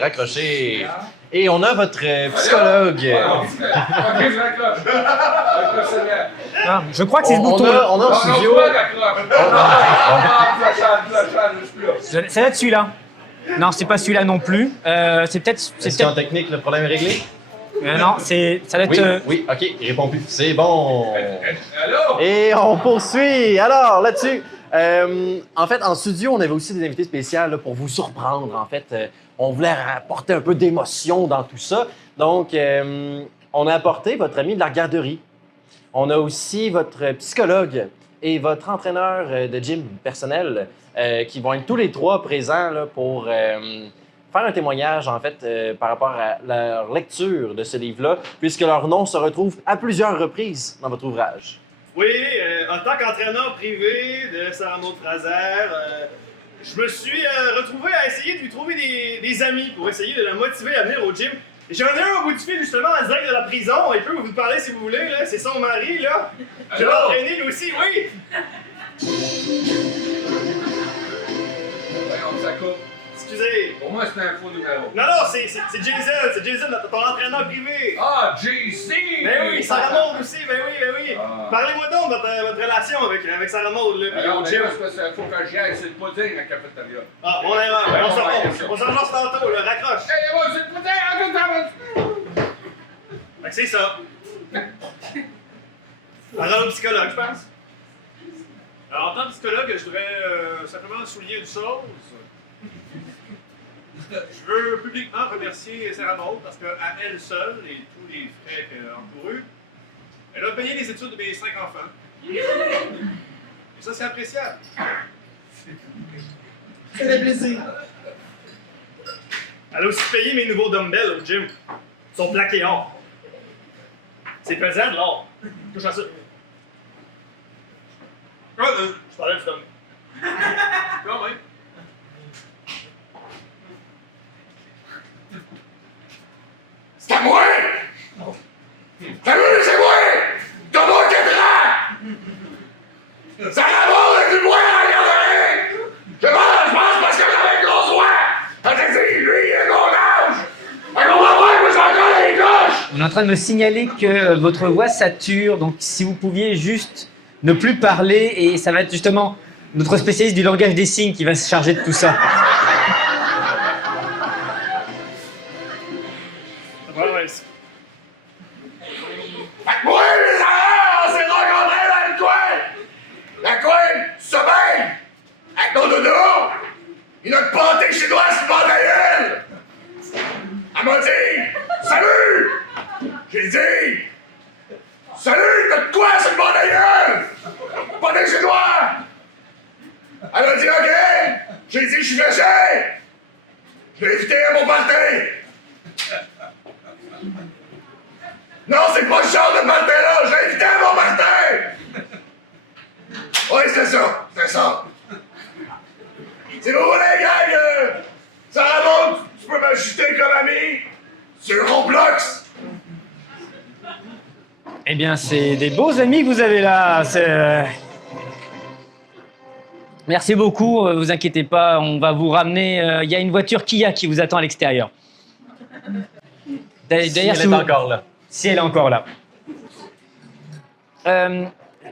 raccroché. Et on a votre psychologue. OK, je raccroche. Ah, je crois que c'est ce bouton. On a en studio. C'est là celui-là. Non, c'est pas celui-là non plus. C'est peut-être. Est-ce qu'en technique, le problème est réglé? Non, ça doit être. Oui, OK, il répond plus. C'est bon. Et on poursuit. Alors, là-dessus, en fait, en studio, on avait aussi des invités spéciaux là, pour vous surprendre. En fait, on voulait apporter un peu d'émotion dans tout ça. Donc, on a apporté votre ami de la garderie. On a aussi votre psychologue et votre entraîneur de gym personnel qui vont être tous les trois présents là, pour faire un témoignage, en fait, par rapport à leur lecture de ce livre-là, puisque leur nom se retrouve à plusieurs reprises dans votre ouvrage. Oui, en tant qu'entraîneur privé de Sarah Maud Fraser, je me suis retrouvé à essayer de lui trouver des amis pour essayer de la motiver à venir au gym. Et j'en ai un au bout du fil, justement, en direct de la prison. Il peut vous parler si vous voulez, là. C'est son mari, là. Je l'ai entraîné, lui aussi, oui! Ça coupe. Excusez. Pour moi, c'est un faux numéro. Non, c'est Jason, ton entraîneur privé. Ah, JC! Ben oui, Sarah Maud aussi, ben oui. Ah. Parlez-moi donc de votre relation avec Sarah Maud, là. Alors, au gym. parce que faut que j'y aille, c'est le pudding à la cafétéria. Ah, mon erreur. On s'en lance tantôt, là. Raccroche. Hey, moi, c'est le pudding! Fait que c'est ça. Alors, le psychologue, je pense. Alors, en tant que psychologue, je voudrais simplement souligner une chose. Je veux publiquement remercier Sarah Maud parce qu'à elle seule et tous les frais qu'elle a encourus, elle a payé les études de mes 5 enfants. Et ça, c'est appréciable. Ça fait plaisir. Elle a aussi payé mes nouveaux dumbbells au gym. Ils sont plaqués or. C'est pesant de l'or. Touche à ça. Je parlais du dumbbell. Quand même. C'est à moi! T'as vu, c'est moi! T'as moi 4 ans! Ça remonte du bois à la garderie! Je pense parce que j'avais une grosse voix! Quand j'ai dit, lui, il a mon âge! On va voir, moi, j'ai encore les cloches! On est en train de me signaler que votre voix sature, donc si vous pouviez juste ne plus parler, et ça va être justement notre spécialiste du langage des signes qui va se charger de tout ça. Moi, les arrêts, on s'est rencontrés dans le coin! Le coin, ce bain! Avec nos doudous! Une autre pâté chinois sur le bord de la gueule! Elle m'a dit, salut! J'ai dit, salut, t'as de quoi sur le bord de la gueule? Pâté chinois! Elle a dit, OK! J'ai dit, je suis fâché! Je l'ai invité à mon party! Non, c'est pas le genre de party là! Je l'ai invité à mon party! Ouais, c'est ça, c'est ça. C'est bon, les gars, ça remonte, tu peux m'ajouter comme ami sur Roblox. Eh bien, c'est des beaux amis que vous avez là. Merci beaucoup, vous inquiétez pas, on va vous ramener. Il y a une voiture Kia qui vous attend à l'extérieur. Si elle est encore là. Si elle est encore là.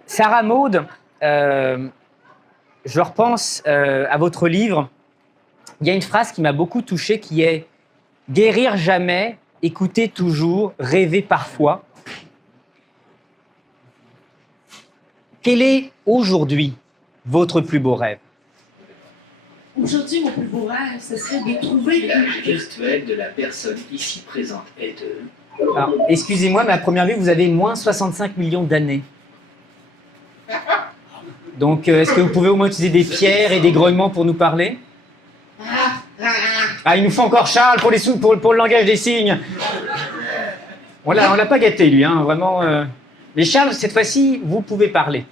Sarah Maud, je repense à votre livre. Il y a une phrase qui m'a beaucoup touchée qui est « Guérir jamais, écouter toujours, rêver parfois ». Quel est aujourd'hui votre plus beau rêve? Aujourd'hui, mon plus beau rêve, ce serait de trouver L'âge virtuel de la personne ici présente est de... Alors, excusez-moi, mais à première vue, vous avez moins 65 millions d'années. Donc, est-ce que vous pouvez au moins utiliser des pierres et des grognements pour nous parler? Ah, il nous faut encore Charles pour le langage des signes. On l'a pas gâté, lui, hein, vraiment. Mais Charles, cette fois-ci, vous pouvez parler.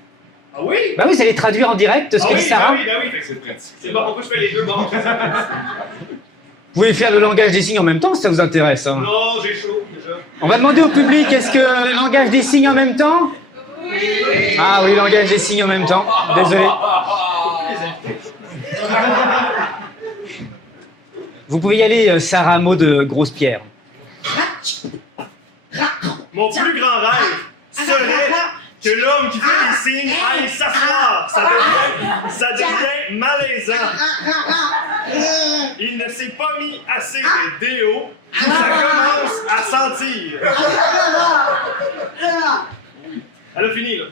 Ah oui? Bah oui, vous allez traduire en direct ce que dit Sarah. Bah oui, fait que c'est pratique. C'est bon, pourquoi je fais les deux bon? Vous pouvez faire le langage des signes en même temps, si ça vous intéresse. Hein. Non, j'ai chaud, déjà. On va demander au public, est-ce que le langage des signes en même temps? Oui. Ah oui, langage des signes en même temps. Désolé. Vous pouvez y aller, Sarah Maud de Grosse-Pierre. Mon plus grand rêve serait que l'homme qui fait les signes aille s'asseoir. Ça devient malaisant. Il ne s'est pas mis assez de déo. Ça commence à sentir. Elle a fini, là.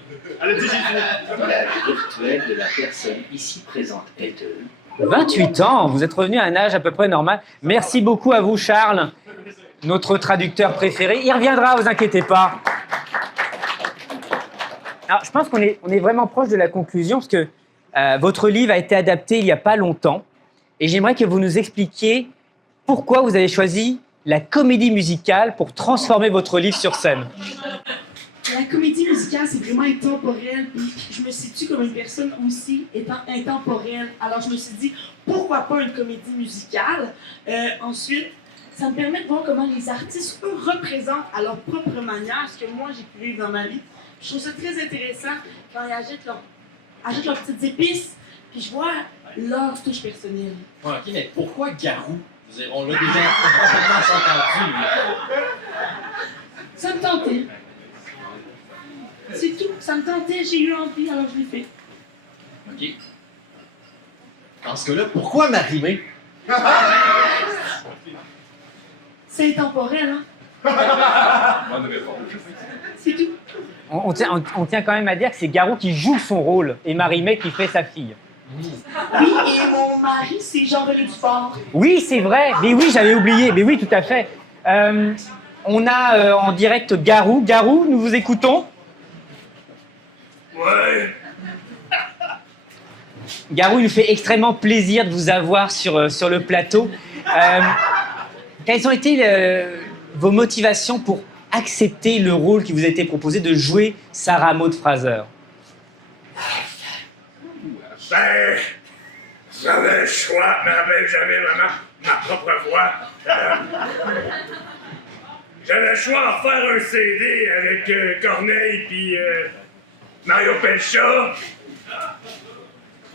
Elle a dit j'ai fini. L'âge virtuel de la personne ici présente est de... 28 ans, vous êtes revenu à un âge à peu près normal. Merci beaucoup à vous, Charles, notre traducteur préféré. Il reviendra, vous inquiétez pas. Alors, je pense qu'on est vraiment proche de la conclusion parce que votre livre a été adapté il n'y a pas longtemps. Et j'aimerais que vous nous expliquiez pourquoi vous avez choisi la comédie musicale pour transformer votre livre sur scène. La comédie musicale, c'est vraiment intemporel, puis je me situe comme une personne aussi étant intemporelle. Alors je me suis dit, pourquoi pas une comédie musicale? Ensuite, ça me permet de voir comment les artistes, eux, représentent à leur propre manière ce que moi j'ai pu vivre dans ma vie. Je trouve ça très intéressant quand ils ajoutent leurs petites épices, puis je vois leur touche personnelle. Ouais, ok, mais pourquoi Garou? On l'a déjà complètement entendu. Ça me tentait. C'est tout, ça me tentait, j'ai eu envie, alors je l'ai fait. Ok. Dans ce cas-là, pourquoi Marimé? C'est intemporel, hein? Bonne réponse. C'est tout. On tient quand même à dire que c'est Garou qui joue son rôle et Marie-Mé qui fait sa fille. Oui, et mon mari, c'est Jean-René Dufort. Oui, c'est vrai. Mais oui, j'avais oublié. Mais oui, tout à fait. On a en direct Garou. Garou, nous vous écoutons. Ouais. Garou, il nous fait extrêmement plaisir de vous avoir sur le plateau. Quelles ont été vos motivations pour accepter le rôle qui vous a été proposé de jouer Sarah Maud Fraser? Ben, j'avais le choix, mais j'avais vraiment ma propre voix. J'avais le choix d'en faire un CD avec Corneille puis Mario Pelcha.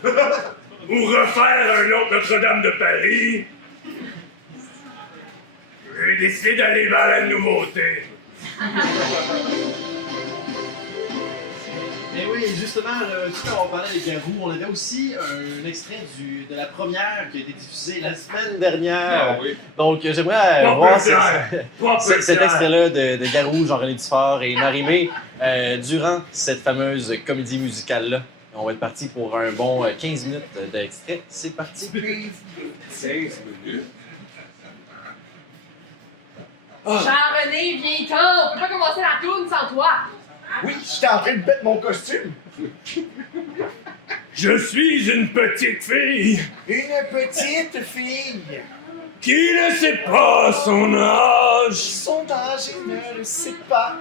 Ou refaire un autre Notre-Dame de Paris. J'ai décidé d'aller vers la nouveauté. Mais oui, justement, tout à l'heure, on parlait des Garou. On avait aussi un extrait de la première qui a été diffusée la semaine dernière. Ah, oui. Donc, j'aimerais voir cet extrait-là de Garou, Jean-René Dufort et Marie-Mé durant cette fameuse comédie musicale-là. On va être parti pour un bon 15 minutes d'extrait. C'est parti. 15 minutes. Jean-René, viens-t'en! On peut pas commencer la tourne sans toi! Oui, j'étais en train de mettre mon costume. Je suis une petite fille. Une petite fille. Qui ne sait pas son âge. Son âge, il ne le sait pas.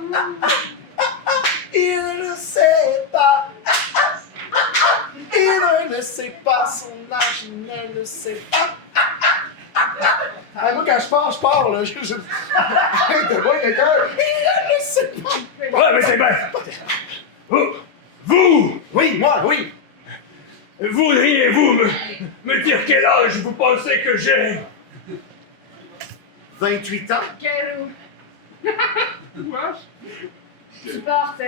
Il ne le sait pas. Il ne sait pas son âge, il ne le sait pas. Ah, moi, quand je pars, là. Arrête-moi, quelqu'un. Il ne sait pas. Ouais, mais c'est bien. Vous! Oui, moi, oui. Voudriez-vous me dire quel âge vous pensez que j'ai? 28 ans. Garou. Tu portes.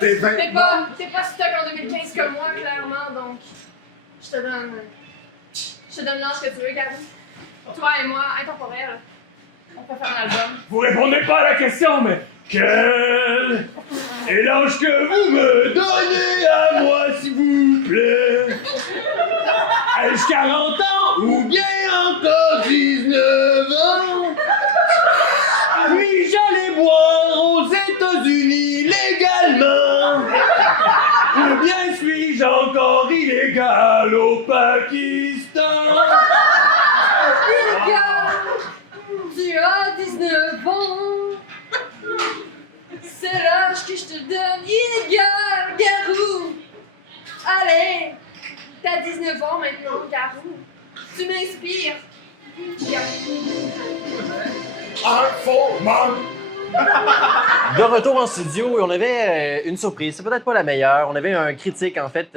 T'es 20. T'es pas stock en 2015 comme moi, clairement, donc. Je te donne l'âge que tu veux, Garou. Toi et moi, intemporel. On peut faire un album. Vous répondez pas à la question, mais quel est l'âge que vous me donnez à moi, s'il vous plaît? Ai-je 40 ans ou bien encore 19 ans? Puis-je aller boire aux États-Unis légalement? Ou bien suis-je encore illégal au Pakistan? Illégal! Tu as 19 ans! C'est l'âge que je te donne! Illégal, Garou! Allez! T'as 19 ans maintenant, Garou! Tu m'inspires! Un faux man! De retour en studio, on avait une surprise. C'est peut-être pas la meilleure. On avait un critique, en fait,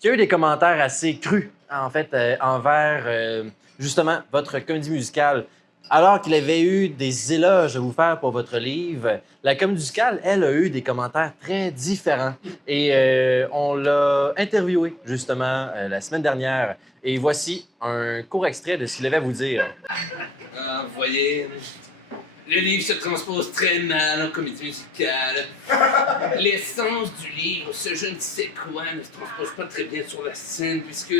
qui a eu des commentaires assez crus, en fait, envers, justement, votre comédie musicale. Alors qu'il avait eu des éloges à vous faire pour votre livre, la comédie musicale, elle, a eu des commentaires très différents. Et on l'a interviewé, justement, la semaine dernière. Et voici un court extrait de ce qu'il avait à vous dire. Ah, vous voyez, le livre se transpose très mal en comédie musicale. L'essence du livre, ce je ne sais quoi, ne se transpose pas très bien sur la scène, puisque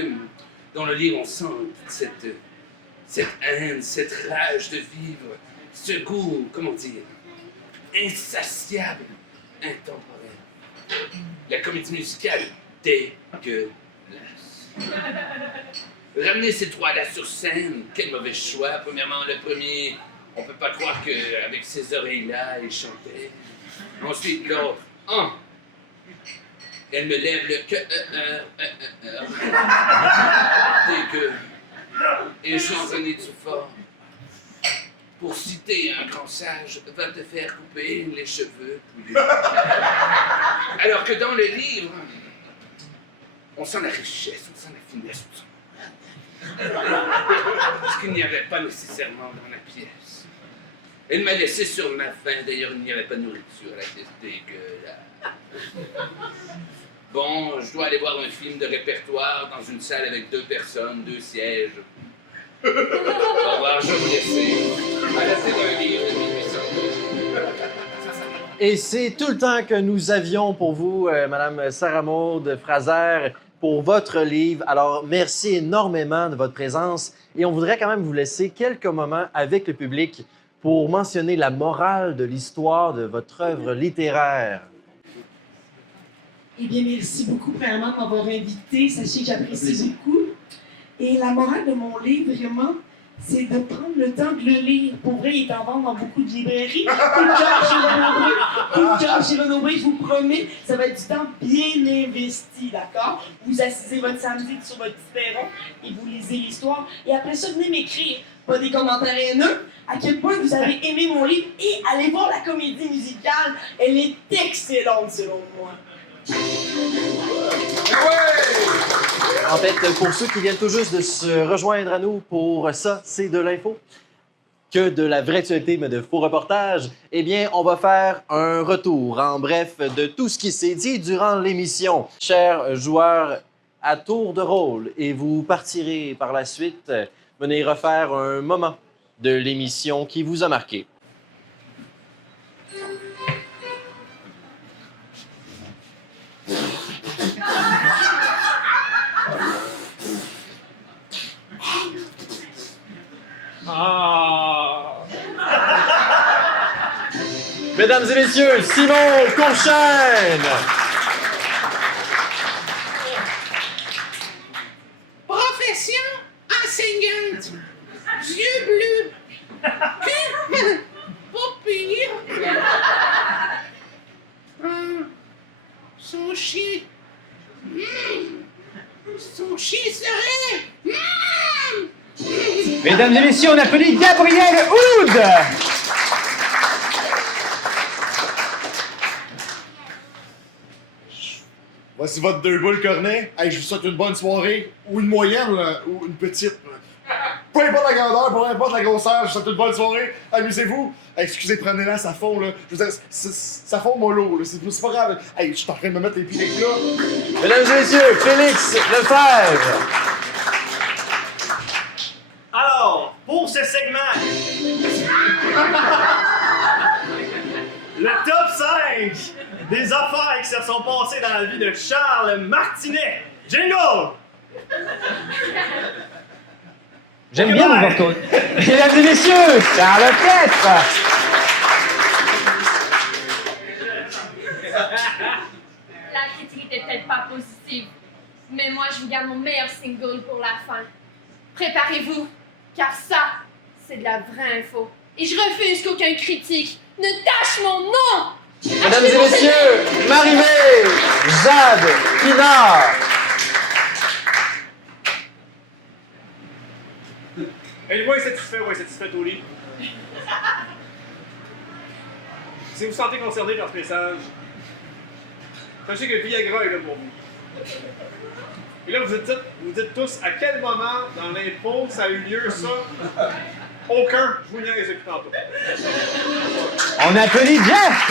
dans le livre, on sent cette haine, cette rage de vivre, ce goût, comment dire, insatiable, intemporel. La comédie musicale, dégueulasse. Ramener ces trois-là sur scène, quel mauvais choix. Premièrement, le premier, on peut pas croire qu'avec ces oreilles-là, il chantait. Ensuite, l'autre, elle me lève le dégueu. Et chantonner du fort. Pour citer un grand sage, va te faire couper les cheveux pouilleux. Alors que dans le livre, on sent la richesse, on sent la finesse, on sent ce qu'il n'y avait pas nécessairement dans la pièce. Elle m'a laissé sur ma faim, d'ailleurs il n'y avait pas de nourriture à la pièce, dégueulasse. Bon, je dois aller voir un film de répertoire dans une salle avec 2 personnes, 2 sièges. Au revoir, je vous laisse. À la fin d'un livre de 1812. Et c'est tout le temps que nous avions pour vous, Madame Sarah-Maude Fraser, pour votre livre. Alors, merci énormément de votre présence. Et on voudrait quand même vous laisser quelques moments avec le public pour mentionner la morale de l'histoire de votre œuvre littéraire. Eh bien, merci beaucoup, premièrement, de m'avoir invité. Sachez que j'apprécie beaucoup. Et la morale de mon livre, vraiment, c'est de prendre le temps de le lire. Pour vrai, il est en vente dans beaucoup de librairies. Coup de cœur chez Renaud-Bré. Coup de cœur chez Renaud-Bré, je vous promets, ça va être du temps bien investi, d'accord? Vous assisez votre samedi sur votre petit perron et vous lisez l'histoire. Et après ça, venez m'écrire, pas des commentaires haineux, à quel point vous avez aimé mon livre et allez voir la comédie musicale. Elle est excellente, selon moi. En fait, pour ceux qui viennent tout juste de se rejoindre à nous pour Ça, c'est de l'info, que de la vraie actualité, mais de faux reportages, eh bien, on va faire un retour, en bref, de tout ce qui s'est dit durant l'émission. Chers joueurs, à tour de rôle, et vous partirez par la suite, venez refaire un moment de l'émission qui vous a marqué. Mesdames et messieurs, Simon Courchaine! Profession enseignante. Yeux bleus. Pas pire. chien. Son chien serait... Mesdames et messieurs, on applaudit Gabriel Houd. Voici votre 2 boules cornet. Hey, je vous souhaite une bonne soirée, ou une moyenne, là, ou une petite. Peu importe la grandeur, peu importe la grosseur, je vous souhaite une bonne soirée. Amusez-vous. Hey, excusez, prenez-la, ça fond, là. Je veux dire, ça fond mollo, là. C'est pas grave. Hey, je suis en train de me mettre les pieds là. Mesdames et messieurs, Félix Lefebvre. Alors, pour ce segment, le top 5 des affaires qui se sont passées dans la vie de Charles Martinet. Jingle! J'aime bien mon manteau. Mesdames et messieurs, Charles Piètre. La critique était peut-être pas positive, mais moi je vous garde mon meilleur single pour la fin. Préparez-vous, car ça, c'est de la vraie info. Et je refuse qu'aucun critique ne tâche mon nom! Mesdames et messieurs, Marie-Mé, Jade, Pinard. Êtes-vous insatisfait ou insatisfaite au lit? Si vous vous sentez concerné par ce message, sachez que Viagra est là pour vous. Et là, vous dites tous à quel moment dans l'info ça a eu lieu, ça? Aucun. Je vous niaise depuis tantôt. On applaudit Jeff.